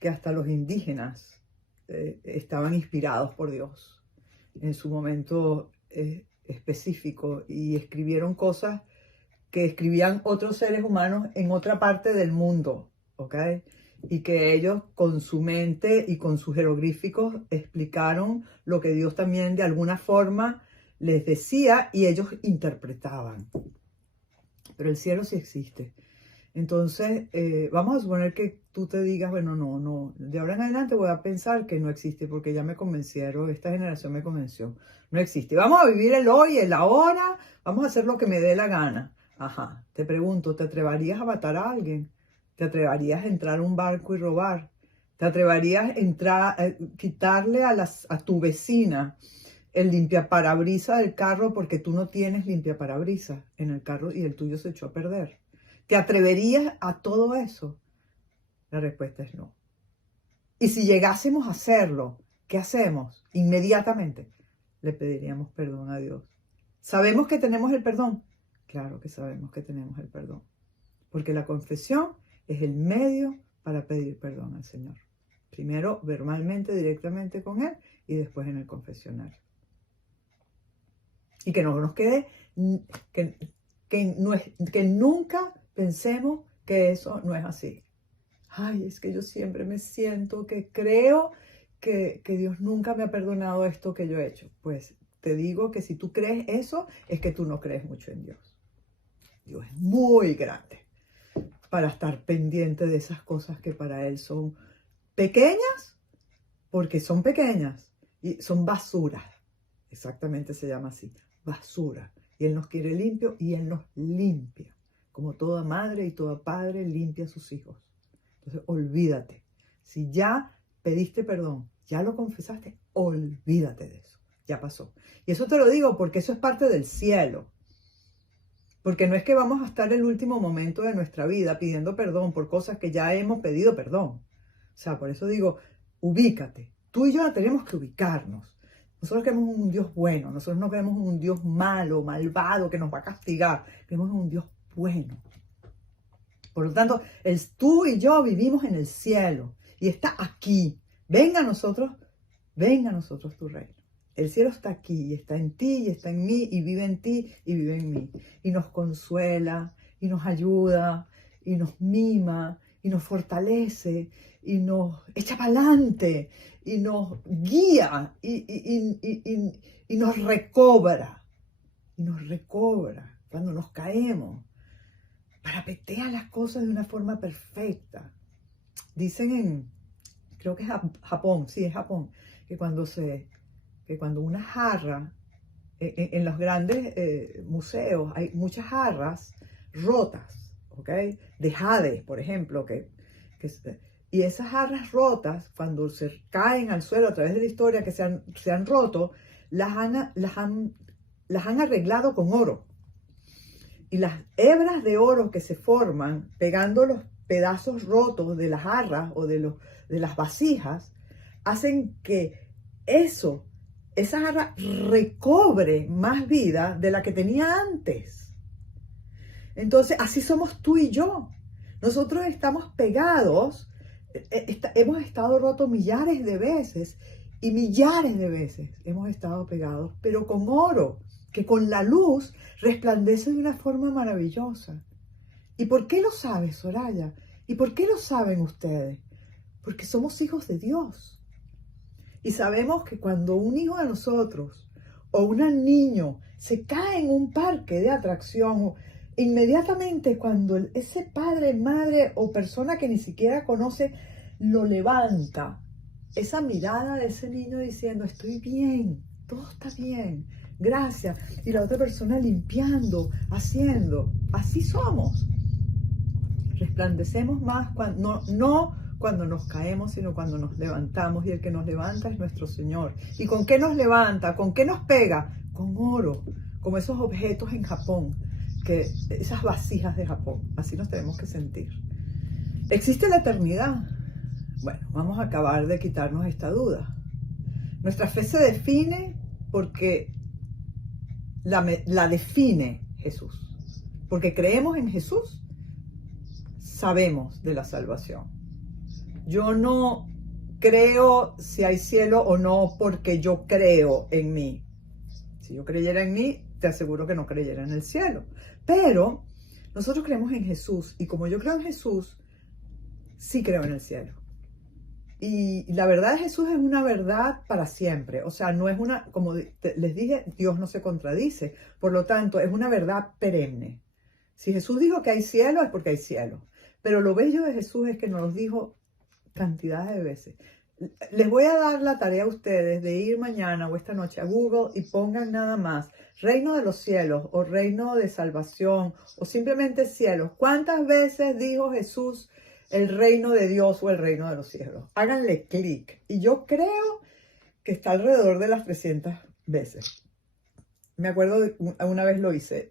que hasta los indígenas estaban inspirados por Dios en su momento específico y escribieron cosas que escribían otros seres humanos en otra parte del mundo, ¿ok? Y que ellos con su mente y con sus jeroglíficos explicaron lo que Dios también de alguna forma les decía y ellos interpretaban. Pero el cielo sí existe. Entonces, vamos a suponer que tú te digas, bueno, no, de ahora en adelante voy a pensar que no existe porque ya me convencieron, esta generación me convenció, no existe. Vamos a vivir el hoy, el ahora, vamos a hacer lo que me dé la gana. Ajá, te pregunto, ¿te atreverías a matar a alguien? ¿Te atreverías a entrar a un barco y robar? ¿Te atreverías a entrar, quitarle a tu vecina el limpiaparabrisas del carro porque tú no tienes limpiaparabrisas en el carro y el tuyo se echó a perder? ¿Te atreverías a todo eso? La respuesta es no. Y si llegásemos a hacerlo, ¿qué hacemos? Inmediatamente le pediríamos perdón a Dios. ¿Sabemos que tenemos el perdón? Claro que sabemos que tenemos el perdón. Porque la confesión es el medio para pedir perdón al Señor. Primero verbalmente, directamente con Él y después en el confesionario. Y que no nos quede, que nunca pensemos que eso no es así. Ay, es que yo siempre me siento que creo que Dios nunca me ha perdonado esto que yo he hecho. Pues te digo que si tú crees eso, es que tú no crees mucho en Dios. Dios es muy grande para estar pendiente de esas cosas que para Él son pequeñas, porque son pequeñas y son basuras. Exactamente se llama así, basura. Y Él nos quiere limpio y Él nos limpia. Como toda madre y todo padre limpia a sus hijos. Entonces, olvídate. Si ya pediste perdón, ya lo confesaste, olvídate de eso. ya pasó. Y eso te lo digo porque eso es parte del cielo. Porque no es que vamos a estar el último momento de nuestra vida pidiendo perdón por cosas que ya hemos pedido perdón. O sea, por eso digo, ubícate. Tú y yo tenemos que ubicarnos. Nosotros queremos un Dios bueno. Nosotros no queremos un Dios malo, malvado, que nos va a castigar. Queremos un Dios bueno. Por lo tanto, tú y yo vivimos en el cielo. Y está aquí. Venga a nosotros tu reino. El cielo está aquí, y está en ti, y está en mí, y vive en ti, y vive en mí. Y nos consuela, y nos ayuda, y nos mima, y nos fortalece, y nos echa para adelante, y nos guía, y nos recobra. Y nos recobra cuando nos caemos. Parapetea las cosas de una forma perfecta. Dicen creo que es Japón, sí, es Japón, que cuando una jarra, en los grandes museos hay muchas jarras rotas, ¿ok? De jade, por ejemplo, y esas jarras rotas, cuando se caen al suelo a través de la historia que se han roto, las han arreglado con oro. Y las hebras de oro que se forman pegando los pedazos rotos de las jarras o de las vasijas, hacen que esa jarra recobre más vida de la que tenía antes. Entonces, así somos tú y yo. Nosotros estamos pegados, hemos estado rotos millares de veces y millares de veces hemos estado pegados, pero con oro, que con la luz resplandece de una forma maravillosa. ¿Y por qué lo sabes, Soraya? ¿Y por qué lo saben ustedes? Porque somos hijos de Dios. Y sabemos que cuando un hijo de nosotros o un niño se cae en un parque de atracción, inmediatamente cuando ese padre, madre o persona que ni siquiera conoce lo levanta, esa mirada de ese niño diciendo, estoy bien, todo está bien, gracias. Y la otra persona limpiando, haciendo. Así somos. Resplandecemos más no cuando nos caemos, sino cuando nos levantamos. Y el que nos levanta es nuestro Señor. ¿Y con qué nos levanta? ¿Con qué nos pega? Con oro, como esos objetos en Japón, esas vasijas de Japón. Así nos tenemos que sentir. ¿Existe la eternidad? Bueno, vamos a acabar de quitarnos esta duda. Nuestra fe se define porque la define Jesús. Porque creemos en Jesús, sabemos de la salvación. Yo no creo si hay cielo o no porque yo creo en mí. Si yo creyera en mí, te aseguro que no creyera en el cielo. Pero nosotros creemos en Jesús y como yo creo en Jesús, sí creo en el cielo. Y la verdad de Jesús es una verdad para siempre. O sea, no es como les dije, Dios no se contradice. Por lo tanto, es una verdad perenne. Si Jesús dijo que hay cielo, es porque hay cielo. Pero lo bello de Jesús es que nos lo dijo cantidades de veces. Les voy a dar la tarea a ustedes de ir mañana o esta noche a Google y pongan nada más reino de los cielos o reino de salvación o simplemente cielos. ¿Cuántas veces dijo Jesús el reino de Dios o el reino de los cielos? Háganle clic. Y yo creo que está alrededor de las 300 veces. Me acuerdo, una vez lo hice.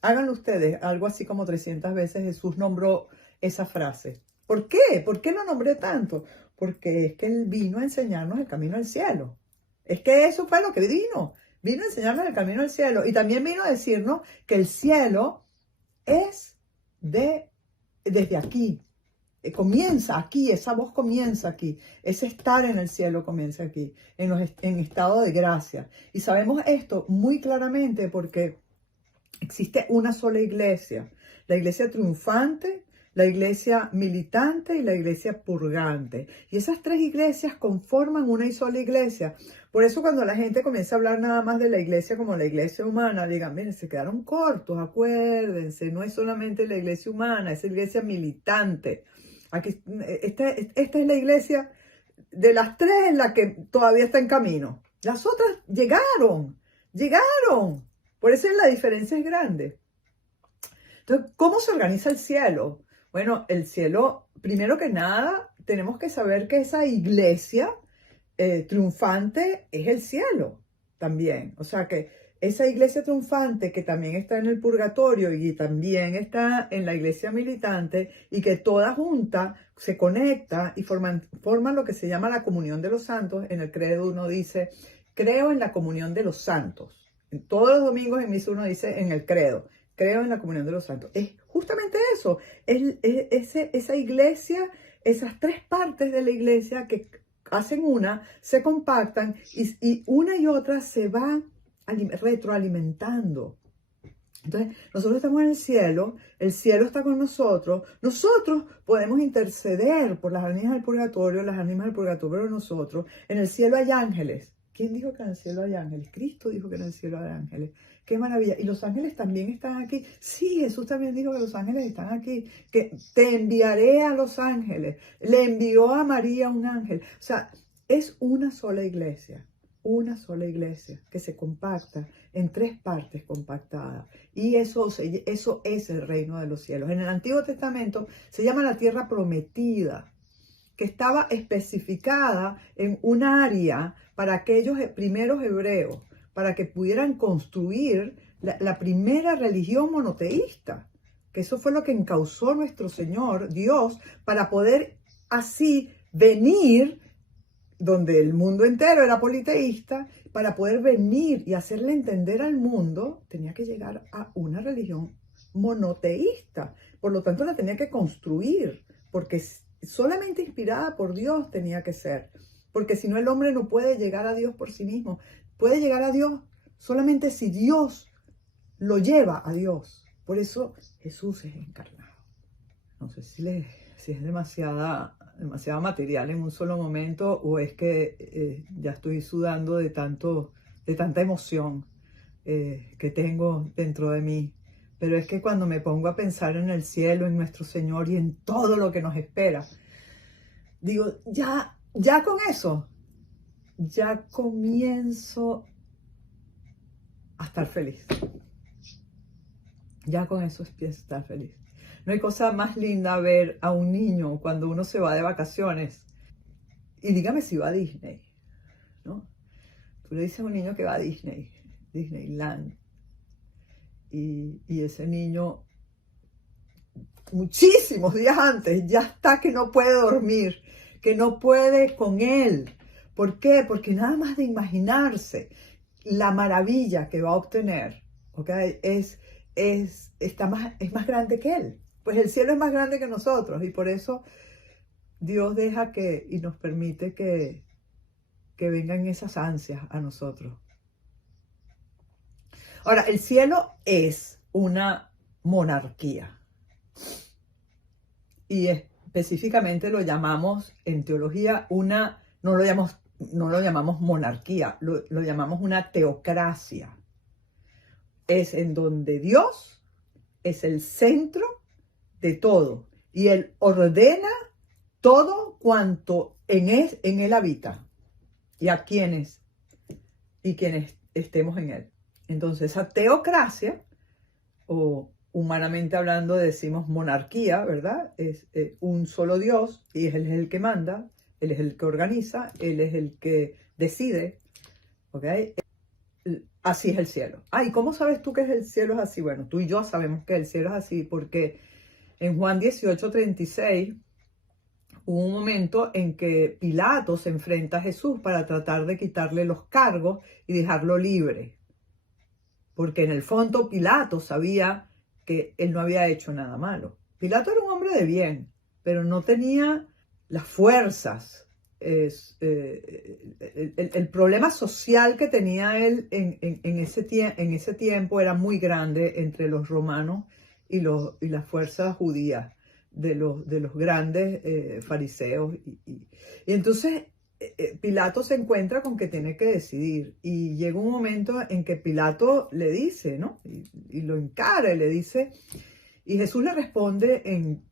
Háganlo ustedes, algo así como 300 veces Jesús nombró esa frase. ¿Por qué? ¿Por qué lo nombré tanto? Porque es que Él vino a enseñarnos el camino al cielo. Es que eso fue lo que vino. Vino a enseñarnos el camino al cielo. Y también vino a decirnos que el cielo es desde aquí. Comienza aquí, esa voz comienza aquí. Ese estar en el cielo comienza aquí, en estado de gracia. Y sabemos esto muy claramente porque existe una sola iglesia. La iglesia triunfante, la iglesia militante y la iglesia purgante. Y esas tres iglesias conforman una y sola iglesia. Por eso cuando la gente comienza a hablar nada más de la iglesia como la iglesia humana, digan, miren, se quedaron cortos, acuérdense, no es solamente la iglesia humana, es la iglesia militante. Aquí, esta es la iglesia de las tres en la que todavía está en camino. Las otras llegaron. Por eso la diferencia es grande. Entonces, ¿cómo se organiza el cielo? Bueno, el cielo, primero que nada, tenemos que saber que esa iglesia triunfante es el cielo. también. O sea que esa iglesia triunfante que también está en el purgatorio y también está en la iglesia militante y que toda junta se conecta y forman lo que se llama la comunión de los santos. En el credo uno dice, creo en la comunión de los santos. En todos los domingos en misa uno dice en el credo, creo en la comunión de los santos. Es justamente eso, esa iglesia, esas tres partes de la iglesia que hacen una, se compactan y una y otra se va retroalimentando. Entonces, nosotros estamos en el cielo está con nosotros podemos interceder por las almas del purgatorio, las almas del purgatorio de nosotros. En el cielo hay ángeles. ¿Quién dijo que en el cielo hay ángeles? Cristo dijo que en el cielo hay ángeles. ¡Qué maravilla! ¿Y los ángeles también están aquí? Sí, Jesús también dijo que los ángeles están aquí, que te enviaré a los ángeles. Le envió a María un ángel. O sea, es una sola iglesia que se compacta en tres partes compactadas. Y eso es el reino de los cielos. En el Antiguo Testamento se llama la tierra prometida, que estaba especificada en un área para aquellos primeros hebreos, para que pudieran construir la primera religión monoteísta, que eso fue lo que encauzó nuestro Señor Dios para poder así venir donde el mundo entero era politeísta. Para poder venir y hacerle entender al mundo, tenía que llegar a una religión monoteísta. Por lo tanto, la tenía que construir, porque solamente inspirada por Dios tenía que ser. Porque si no, el hombre no puede llegar a Dios por sí mismo. Puede llegar a Dios solamente si Dios lo lleva a Dios. Por eso Jesús es encarnado. No sé si es demasiado material en un solo momento o es que ya estoy sudando de tanta emoción que tengo dentro de mí. Pero es que cuando me pongo a pensar en el cielo, en nuestro Señor y en todo lo que nos espera, digo, ya con eso, ya comienzo a estar feliz. Ya con eso empiezo a estar feliz. No hay cosa más linda ver a un niño cuando uno se va de vacaciones. Y dígame si va a Disney, ¿no? Tú le dices a un niño que va a Disneyland. Y ese niño, muchísimos días antes, ya está que no puede dormir, que no puede con él. ¿Por qué? Porque nada más de imaginarse la maravilla que va a obtener, ¿okay? Es más grande que él. Pues el cielo es más grande que nosotros y por eso Dios deja y nos permite que vengan esas ansias a nosotros. Ahora, el cielo es una monarquía y específicamente lo llamamos en teología no lo llamamos monarquía, lo llamamos una teocracia. Es en donde Dios es el centro de todo y Él ordena todo cuanto en Él habita y a quienes estemos en Él. Entonces esa teocracia, o humanamente hablando decimos monarquía, ¿verdad? Es un solo Dios y Él es el que manda, Él es el que organiza, Él es el que decide, ¿ok? Así es el cielo. ¿Y cómo sabes tú que el cielo es así? Bueno, tú y yo sabemos que el cielo es así porque en Juan 18:36 hubo un momento en que Pilato se enfrenta a Jesús para tratar de quitarle los cargos y dejarlo libre. Porque en el fondo Pilato sabía que él no había hecho nada malo. Pilato era un hombre de bien, pero no tenía las fuerzas. El problema social que tenía él en ese tiempo era muy grande entre los romanos y las fuerzas judías de los grandes fariseos. Y entonces Pilato se encuentra con que tiene que decidir y llega un momento en que Pilato le dice, ¿no? Y lo encara y le dice, y Jesús le responde en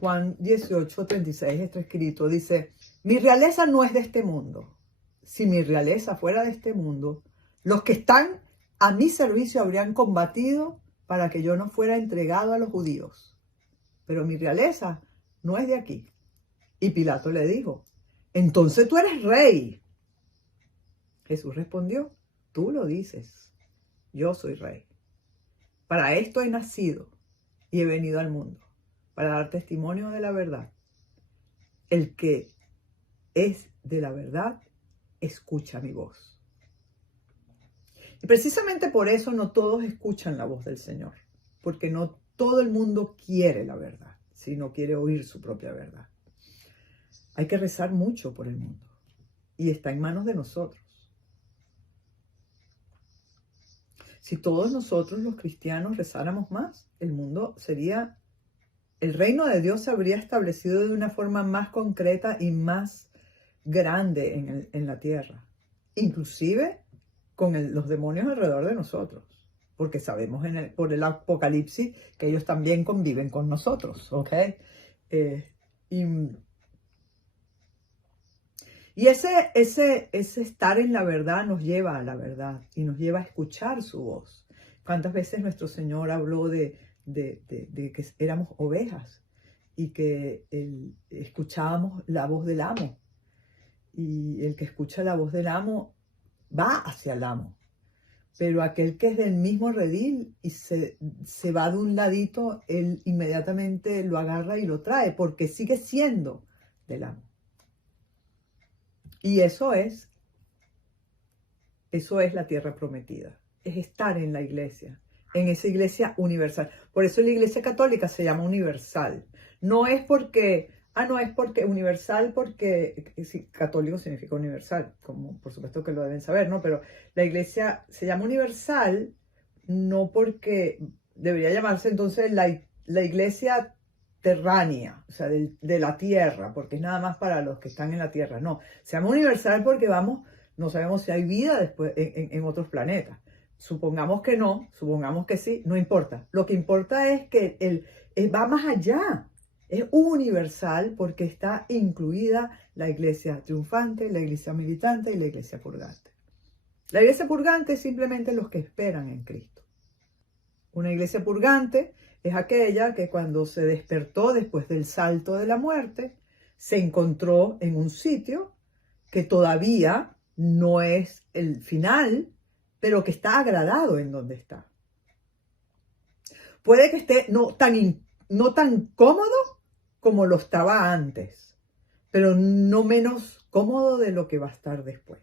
Juan 18:36 está escrito, dice, mi realeza no es de este mundo. Si mi realeza fuera de este mundo, los que están a mi servicio habrían combatido para que yo no fuera entregado a los judíos. Pero mi realeza no es de aquí. Y Pilato le dijo, entonces tú eres rey. Jesús respondió, tú lo dices, yo soy rey. Para esto he nacido y he venido al mundo, para dar testimonio de la verdad. El que es de la verdad, escucha mi voz. Y precisamente por eso no todos escuchan la voz del Señor, porque no todo el mundo quiere la verdad, sino quiere oír su propia verdad. Hay que rezar mucho por el mundo y está en manos de nosotros. Si todos nosotros los cristianos rezáramos más, el reino de Dios se habría establecido de una forma más concreta y más grande en la tierra, inclusive con los demonios alrededor de nosotros, porque sabemos por el Apocalipsis que ellos también conviven con nosotros, ¿ok? Y ese estar en la verdad nos lleva a la verdad y nos lleva a escuchar su voz. ¿Cuántas veces nuestro Señor habló de que éramos ovejas y que escuchábamos la voz del amo? Y el que escucha la voz del amo va hacia el amo. Pero aquel que es del mismo redil y se va de un ladito, él inmediatamente lo agarra y lo trae porque sigue siendo del amo. Y eso es la tierra prometida, es estar en la iglesia, en esa iglesia universal. Por eso la iglesia católica se llama universal. No es porque universal, porque sí, católico significa universal, como por supuesto que lo deben saber, ¿no? Pero la iglesia se llama universal no porque debería llamarse entonces la iglesia terránea, o sea, de la tierra, porque es nada más para los que están en la tierra. No, se llama universal porque no sabemos si hay vida después en otros planetas. Supongamos que no, supongamos que sí, no importa. Lo que importa es que va más allá. Es universal porque está incluida la iglesia triunfante, la iglesia militante y la iglesia purgante. La iglesia purgante es simplemente los que esperan en Cristo. Una iglesia purgante es aquella que cuando se despertó después del salto de la muerte, se encontró en un sitio que todavía no es el final, pero que está agradado en donde está. Puede que esté no tan cómodo como lo estaba antes, pero no menos cómodo de lo que va a estar después.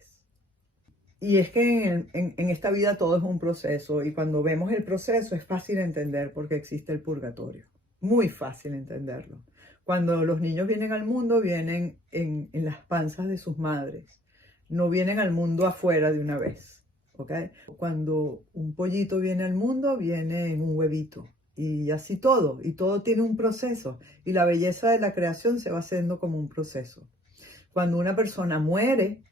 Y es que en esta vida todo es un proceso, y cuando vemos el proceso es fácil entender por qué existe el purgatorio. Muy fácil entenderlo. Cuando los niños vienen al mundo, vienen en las panzas de sus madres. No vienen al mundo afuera de una vez. ¿Okay? Cuando un pollito viene al mundo, viene en un huevito. Y así todo. Y todo tiene un proceso. Y la belleza de la creación se va haciendo como un proceso. Cuando una persona muere,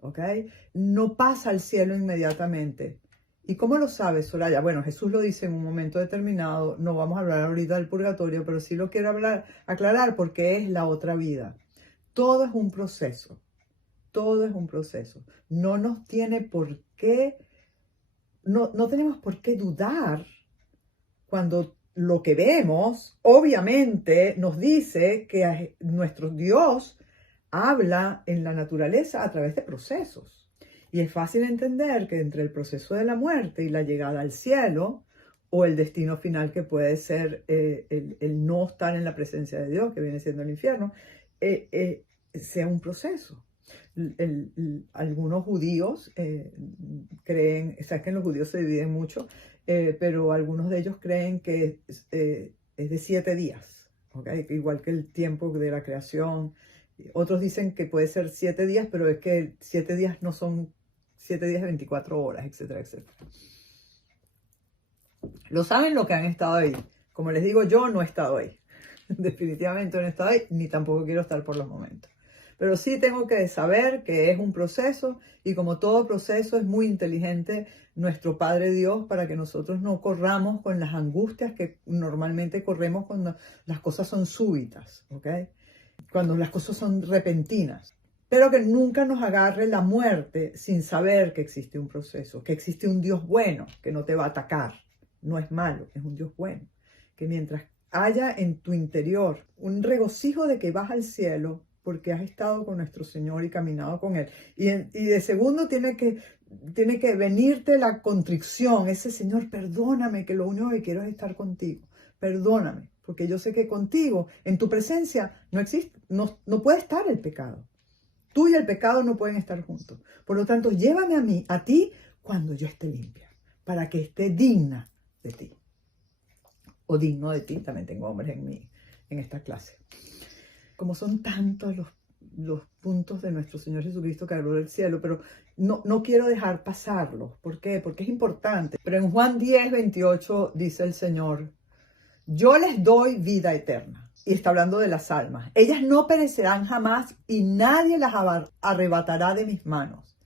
¿okay?, no pasa al cielo inmediatamente. ¿Y cómo lo sabe, Soraya? Bueno, Jesús lo dice en un momento determinado. No vamos a hablar ahorita del purgatorio, pero sí lo quiero aclarar porque es la otra vida. Todo es un proceso. Todo es un proceso. No tenemos por qué dudar cuando lo que vemos, obviamente, nos dice que nuestro Dios habla en la naturaleza a través de procesos. Y es fácil entender que entre el proceso de la muerte y la llegada al cielo, o el destino final que puede ser el no estar en la presencia de Dios, que viene siendo el infierno, sea un proceso. Algunos judíos creen, sabes que los judíos se dividen mucho, pero algunos de ellos creen que es de 7 días, ¿okay? Igual que el tiempo de la creación. Otros dicen que puede ser 7 días, pero es que 7 días no son 7 días de 24 horas, etcétera, etcétera. Lo saben los que han estado ahí. Como les digo, yo no he estado ahí. Definitivamente no he estado ahí, ni tampoco quiero estar por los momentos. Pero sí tengo que saber que es un proceso, y como todo proceso es muy inteligente nuestro Padre Dios para que nosotros no corramos con las angustias que normalmente corremos cuando las cosas son súbitas, ¿ok? Cuando las cosas son repentinas. Pero que nunca nos agarre la muerte sin saber que existe un proceso, que existe un Dios bueno que no te va a atacar. No es malo, es un Dios bueno. Que mientras haya en tu interior un regocijo de que vas al cielo, porque has estado con nuestro Señor y caminado con Él. Y de segundo tiene que venirte la contrición, ese Señor, perdóname, que lo único que quiero es estar contigo. Perdóname, porque yo sé que contigo, en tu presencia, no existe, no puede estar el pecado. Tú y el pecado no pueden estar juntos. Por lo tanto, llévame a ti, cuando yo esté limpia, para que esté digna de ti. O digno de ti, también tengo hombres en esta clase. Como son tantos los puntos de nuestro Señor Jesucristo que habló del cielo, pero no quiero dejar pasarlos. ¿Por qué? Porque es importante. Pero en Juan 10:28 dice el Señor, yo les doy vida eterna. Y está hablando de las almas. Ellas no perecerán jamás y nadie las arrebatará de mis manos.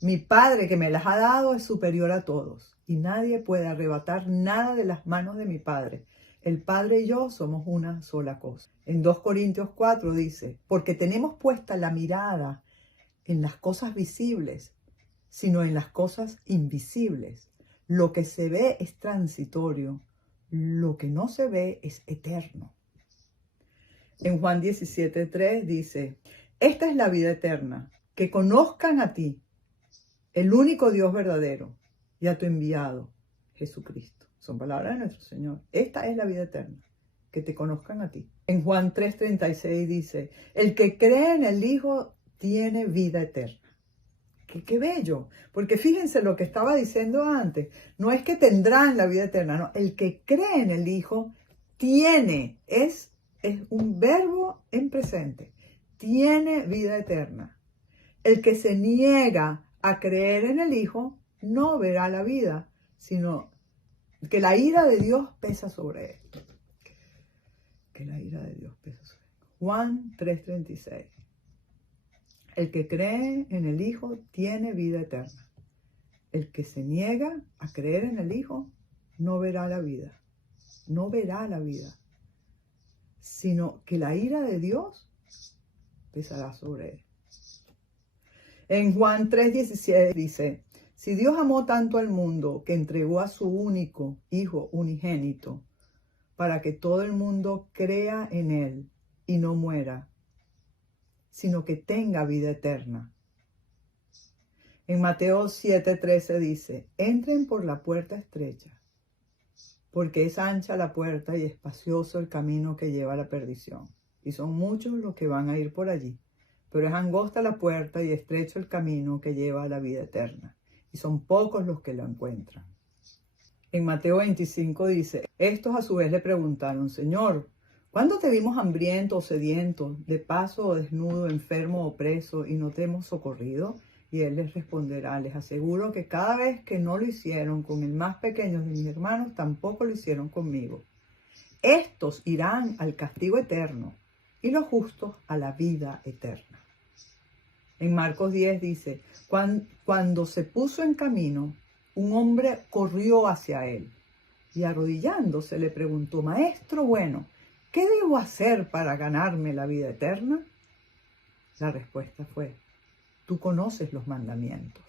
Mi Padre que me las ha dado es superior a todos y nadie puede arrebatar nada de las manos de mi Padre. El Padre y yo somos una sola cosa. En 2 Corintios 4 dice, porque tenemos puesta la mirada en las cosas visibles, sino en las cosas invisibles. Lo que se ve es transitorio, lo que no se ve es eterno. En Juan 17:3 dice, esta es la vida eterna, que conozcan a ti, el único Dios verdadero, y a tu enviado, Jesucristo. Son palabras de nuestro Señor. Esta es la vida eterna, que te conozcan a ti. En Juan 3:36 dice, el que cree en el Hijo tiene vida eterna. Qué bello, porque fíjense lo que estaba diciendo antes. No es que tendrán la vida eterna, no. El que cree en el Hijo tiene, es un verbo en presente, tiene vida eterna. El que se niega a creer en el Hijo no verá la vida, sino que la ira de Dios pesa sobre él. Que la ira de Dios pesa sobre él. Juan 3:36. El que cree en el Hijo tiene vida eterna. El que se niega a creer en el Hijo no verá la vida. No verá la vida, sino que la ira de Dios pesará sobre él. En Juan 3:17 dice, si Dios amó tanto al mundo que entregó a su único Hijo unigénito, para que todo el mundo crea en Él y no muera, sino que tenga vida eterna. En Mateo 7:13 dice, entren por la puerta estrecha, porque es ancha la puerta y espacioso el camino que lleva a la perdición, y son muchos los que van a ir por allí. Pero es angosta la puerta y estrecho el camino que lleva a la vida eterna, y son pocos los que lo encuentran. En Mateo 25 dice, estos a su vez le preguntaron, Señor, ¿cuándo te vimos hambriento o sediento, de paso o desnudo, enfermo o preso, y no te hemos socorrido? Y él les responderá, les aseguro que cada vez que no lo hicieron con el más pequeño de mis hermanos, tampoco lo hicieron conmigo. Estos irán al castigo eterno, y los justos a la vida eterna. En Marcos 10 dice, cuando se puso en camino, un hombre corrió hacia él y arrodillándose le preguntó, Maestro bueno, ¿qué debo hacer para ganarme la vida eterna? La respuesta fue, tú conoces los mandamientos.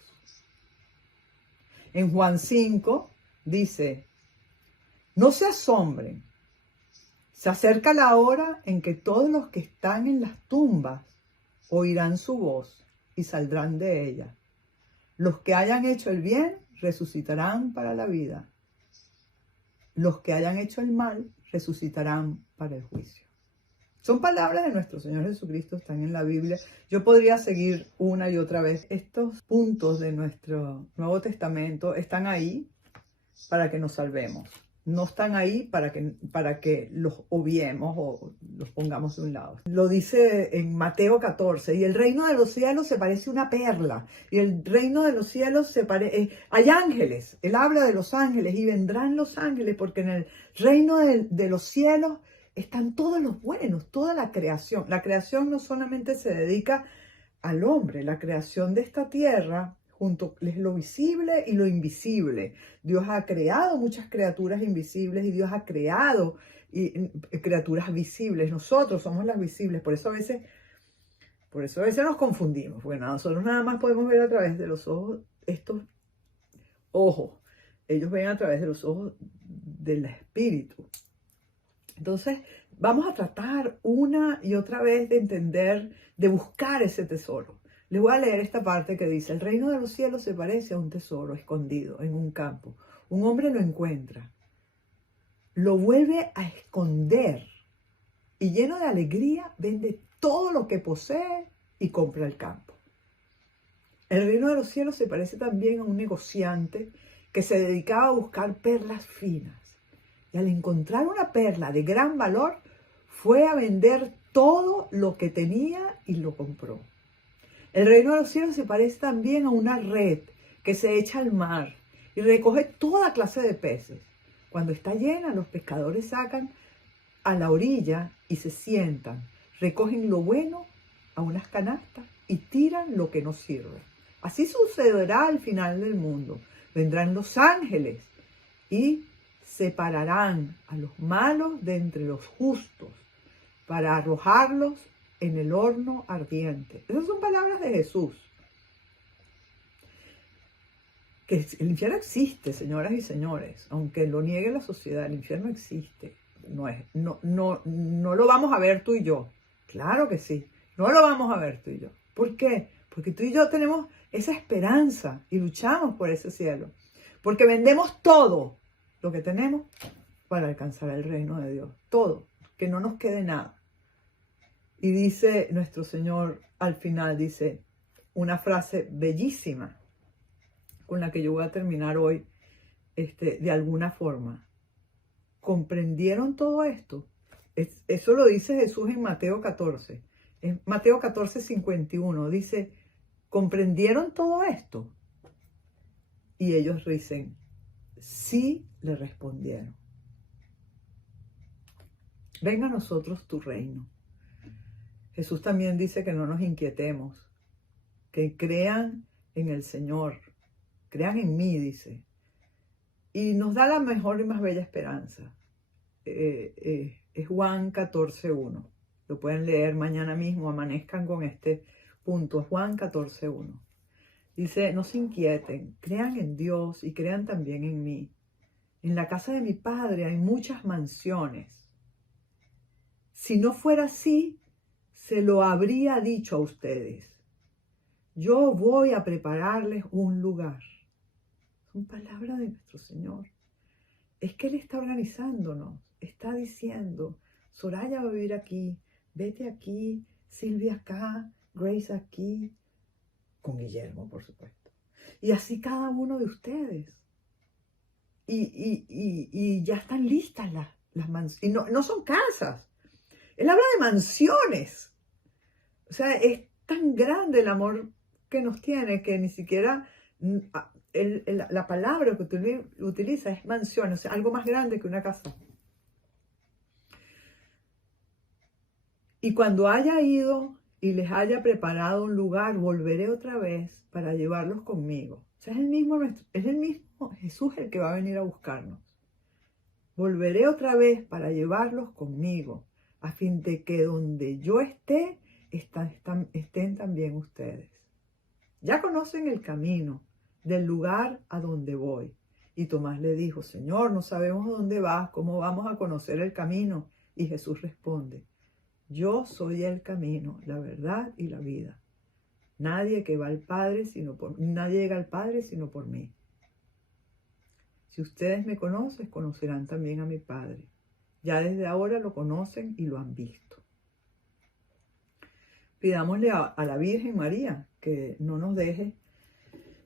En Juan 5 dice, no se asombren, se acerca la hora en que todos los que están en las tumbas oirán su voz y saldrán de ella. Los que hayan hecho el bien resucitarán para la vida. Los que hayan hecho el mal resucitarán para el juicio. Son palabras de nuestro Señor Jesucristo, están en la Biblia. Yo podría seguir una y otra vez. Estos puntos de nuestro Nuevo Testamento están ahí para que nos salvemos. No están ahí para que los obviemos o los pongamos de un lado. Lo dice en Mateo 14, y el reino de los cielos se parece a una perla, y el reino de los cielos hay ángeles, él habla de los ángeles, y vendrán los ángeles, porque en el reino de los cielos están todos los buenos, toda la creación. La creación no solamente se dedica al hombre, la creación de esta tierra, junto es lo visible y lo invisible. Dios ha creado muchas criaturas invisibles y Dios ha creado criaturas visibles. Nosotros somos las visibles, por eso a veces nos confundimos. Bueno, nosotros nada más podemos ver a través de los ojos, estos ojos. Ellos ven a través de los ojos del espíritu. Entonces, vamos a tratar una y otra vez de entender, de buscar ese tesoro. Les voy a leer esta parte que dice: el reino de los cielos se parece a un tesoro escondido en un campo. Un hombre lo encuentra, lo vuelve a esconder y lleno de alegría vende todo lo que posee y compra el campo. El reino de los cielos se parece también a un negociante que se dedicaba a buscar perlas finas. Y al encontrar una perla de gran valor, fue a vender todo lo que tenía y lo compró. El reino de los cielos se parece también a una red que se echa al mar y recoge toda clase de peces. Cuando está llena, los pescadores sacan a la orilla y se sientan, recogen lo bueno a unas canastas y tiran lo que no sirve. Así sucederá al final del mundo. Vendrán los ángeles y separarán a los malos de entre los justos para arrojarlos en el horno ardiente. Esas son palabras de Jesús. Que el infierno existe, señoras y señores, aunque lo niegue la sociedad, el infierno existe. No lo vamos a ver tú y yo. Claro que sí, no lo vamos a ver tú y yo. ¿Por qué? Porque tú y yo tenemos esa esperanza y luchamos por ese cielo. Porque vendemos todo lo que tenemos para alcanzar el reino de Dios. Todo, que no nos quede nada. Y dice nuestro Señor al final, dice una frase bellísima con la que yo voy a terminar hoy, de alguna forma. ¿Comprendieron todo esto? Eso lo dice Jesús en Mateo 14. En Mateo 14, 51 dice: ¿comprendieron todo esto? Y ellos dicen: sí, le respondieron. Venga a nosotros tu reino. Jesús también dice que no nos inquietemos, que crean en el Señor, crean en mí, dice. Y nos da la mejor y más bella esperanza. Es Juan 14:1. Lo pueden leer mañana mismo, amanezcan con este punto. Juan 14:1. Dice: no se inquieten, crean en Dios y crean también en mí. En la casa de mi Padre hay muchas mansiones. Si no fuera así, se lo habría dicho a ustedes. Yo voy a prepararles un lugar. Son palabras de nuestro Señor. Es que Él está organizándonos, está diciendo: Soraya va a vivir aquí, Betty aquí, Silvia acá, Grace aquí, con Guillermo, por supuesto. Y así cada uno de ustedes. Y ya están listas las mansiones. Y no son casas. Él habla de mansiones. O sea, es tan grande el amor que nos tiene que ni siquiera la palabra que utiliza es mansión, o sea, algo más grande que una casa. Y cuando haya ido y les haya preparado un lugar, volveré otra vez para llevarlos conmigo. O sea, es el mismo Jesús el que va a venir a buscarnos. Volveré otra vez para llevarlos conmigo, a fin de que donde yo esté, estén también ustedes. Ya conocen el camino del lugar a donde voy. Y Tomás le dijo: Señor, no sabemos dónde vas, ¿cómo vamos a conocer el camino? Y Jesús responde: yo soy el camino, la verdad y la vida. Nadie llega al Padre sino por mí. Si ustedes me conocen, conocerán también a mi Padre. Ya desde ahora lo conocen y lo han visto. Pidámosle a la Virgen María que no nos deje,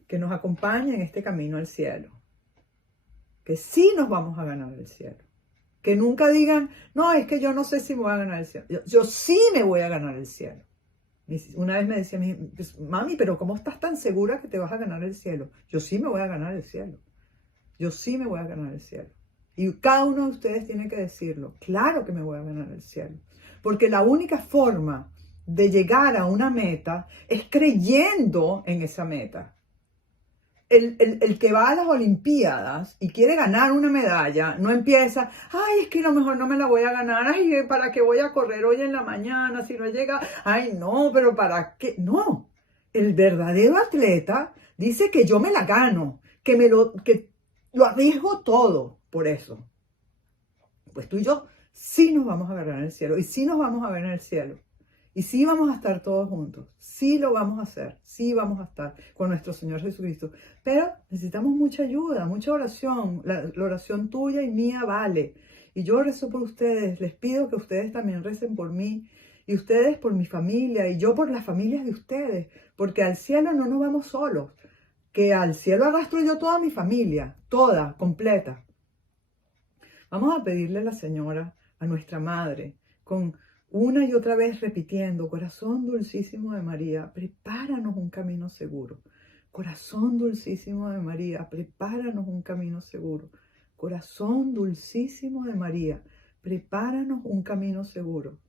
que nos acompañe en este camino al cielo. Que sí nos vamos a ganar el cielo. Que nunca digan: no, es que yo no sé si me voy a ganar el cielo. Yo sí me voy a ganar el cielo. Una vez me decía: mami, pero ¿cómo estás tan segura que te vas a ganar el cielo? Yo sí me voy a ganar el cielo. Yo sí me voy a ganar el cielo. Y cada uno de ustedes tiene que decirlo. Claro que me voy a ganar el cielo. Porque la única forma de llegar a una meta es creyendo en esa meta. El que va a las Olimpiadas y quiere ganar una medalla, no empieza: ay, es que a lo mejor no me la voy a ganar, ay, ¿para qué voy a correr hoy en la mañana si no llega? Ay, no, pero ¿para qué? No, el verdadero atleta dice que yo me la gano, que lo arriesgo todo por eso. Pues tú y yo sí nos vamos a agarrar en el cielo y sí nos vamos a ver en el cielo. Y sí vamos a estar todos juntos, sí lo vamos a hacer, sí vamos a estar con nuestro Señor Jesucristo. Pero necesitamos mucha ayuda, mucha oración. La oración tuya y mía vale. Y yo rezo por ustedes, les pido que ustedes también recen por mí. Y ustedes por mi familia y yo por las familias de ustedes. Porque al cielo no nos vamos solos. Que al cielo arrastro yo toda mi familia, toda, completa. Vamos a pedirle a la Señora, a nuestra Madre, con una y otra vez repitiendo: corazón dulcísimo de María, prepáranos un camino seguro. Corazón dulcísimo de María, prepáranos un camino seguro. Corazón dulcísimo de María, prepáranos un camino seguro.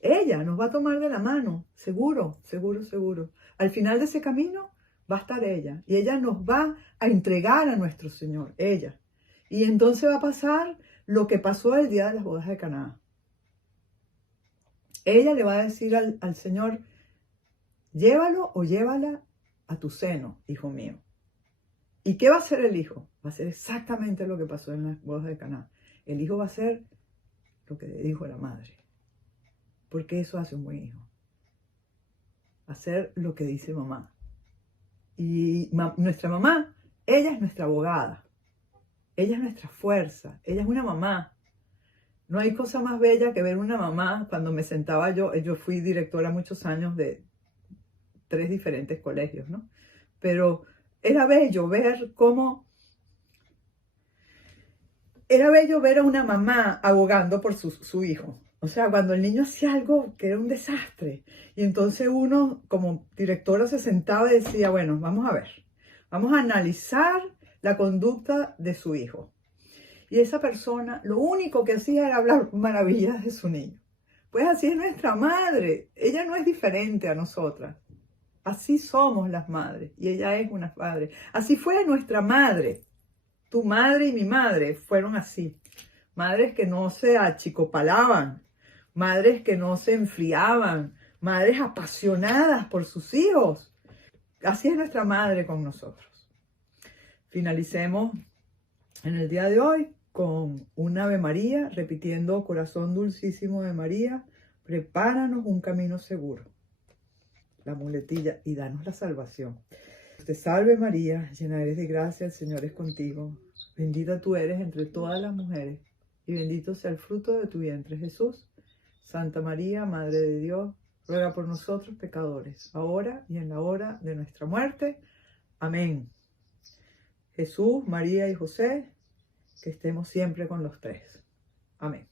Ella nos va a tomar de la mano, seguro, seguro, seguro. Al final de ese camino va a estar ella y ella nos va a entregar a nuestro Señor, ella. Y entonces va a pasar lo que pasó el día de las bodas de Caná. Ella le va a decir al Señor: llévalo o llévala a tu seno, hijo mío. ¿Y qué va a hacer el hijo? Va a hacer exactamente lo que pasó en las bodas de Caná. El hijo va a hacer lo que le dijo la madre. Porque eso hace un buen hijo. Hacer lo que dice mamá. Y nuestra mamá, ella es nuestra abogada. Ella es nuestra fuerza. Ella es una mamá. No hay cosa más bella que ver una mamá. Cuando me sentaba yo fui directora muchos años de 3 diferentes colegios, ¿no? Pero era bello ver a una mamá abogando por su hijo. O sea, cuando el niño hacía algo que era un desastre. Y entonces uno, como directora, se sentaba y decía: bueno, vamos a ver. Vamos a analizar la conducta de su hijo. Y esa persona lo único que hacía era hablar maravillas de su niño. Pues así es nuestra madre. Ella no es diferente a nosotras. Así somos las madres. Y ella es una madre. Así fue nuestra madre. Tu madre y mi madre fueron así. Madres que no se achicopalaban. Madres que no se enfriaban. Madres apasionadas por sus hijos. Así es nuestra madre con nosotros. Finalicemos en el día de hoy con un Ave María, repitiendo: corazón dulcísimo de María, prepáranos un camino seguro. La muletilla: y danos la salvación. Te salve María, llena eres de gracia, el Señor es contigo. Bendita tú eres entre todas las mujeres, y bendito sea el fruto de tu vientre, Jesús. Santa María, Madre de Dios, ruega por nosotros pecadores, ahora y en la hora de nuestra muerte. Amén. Jesús, María y José, que estemos siempre con los tres. Amén.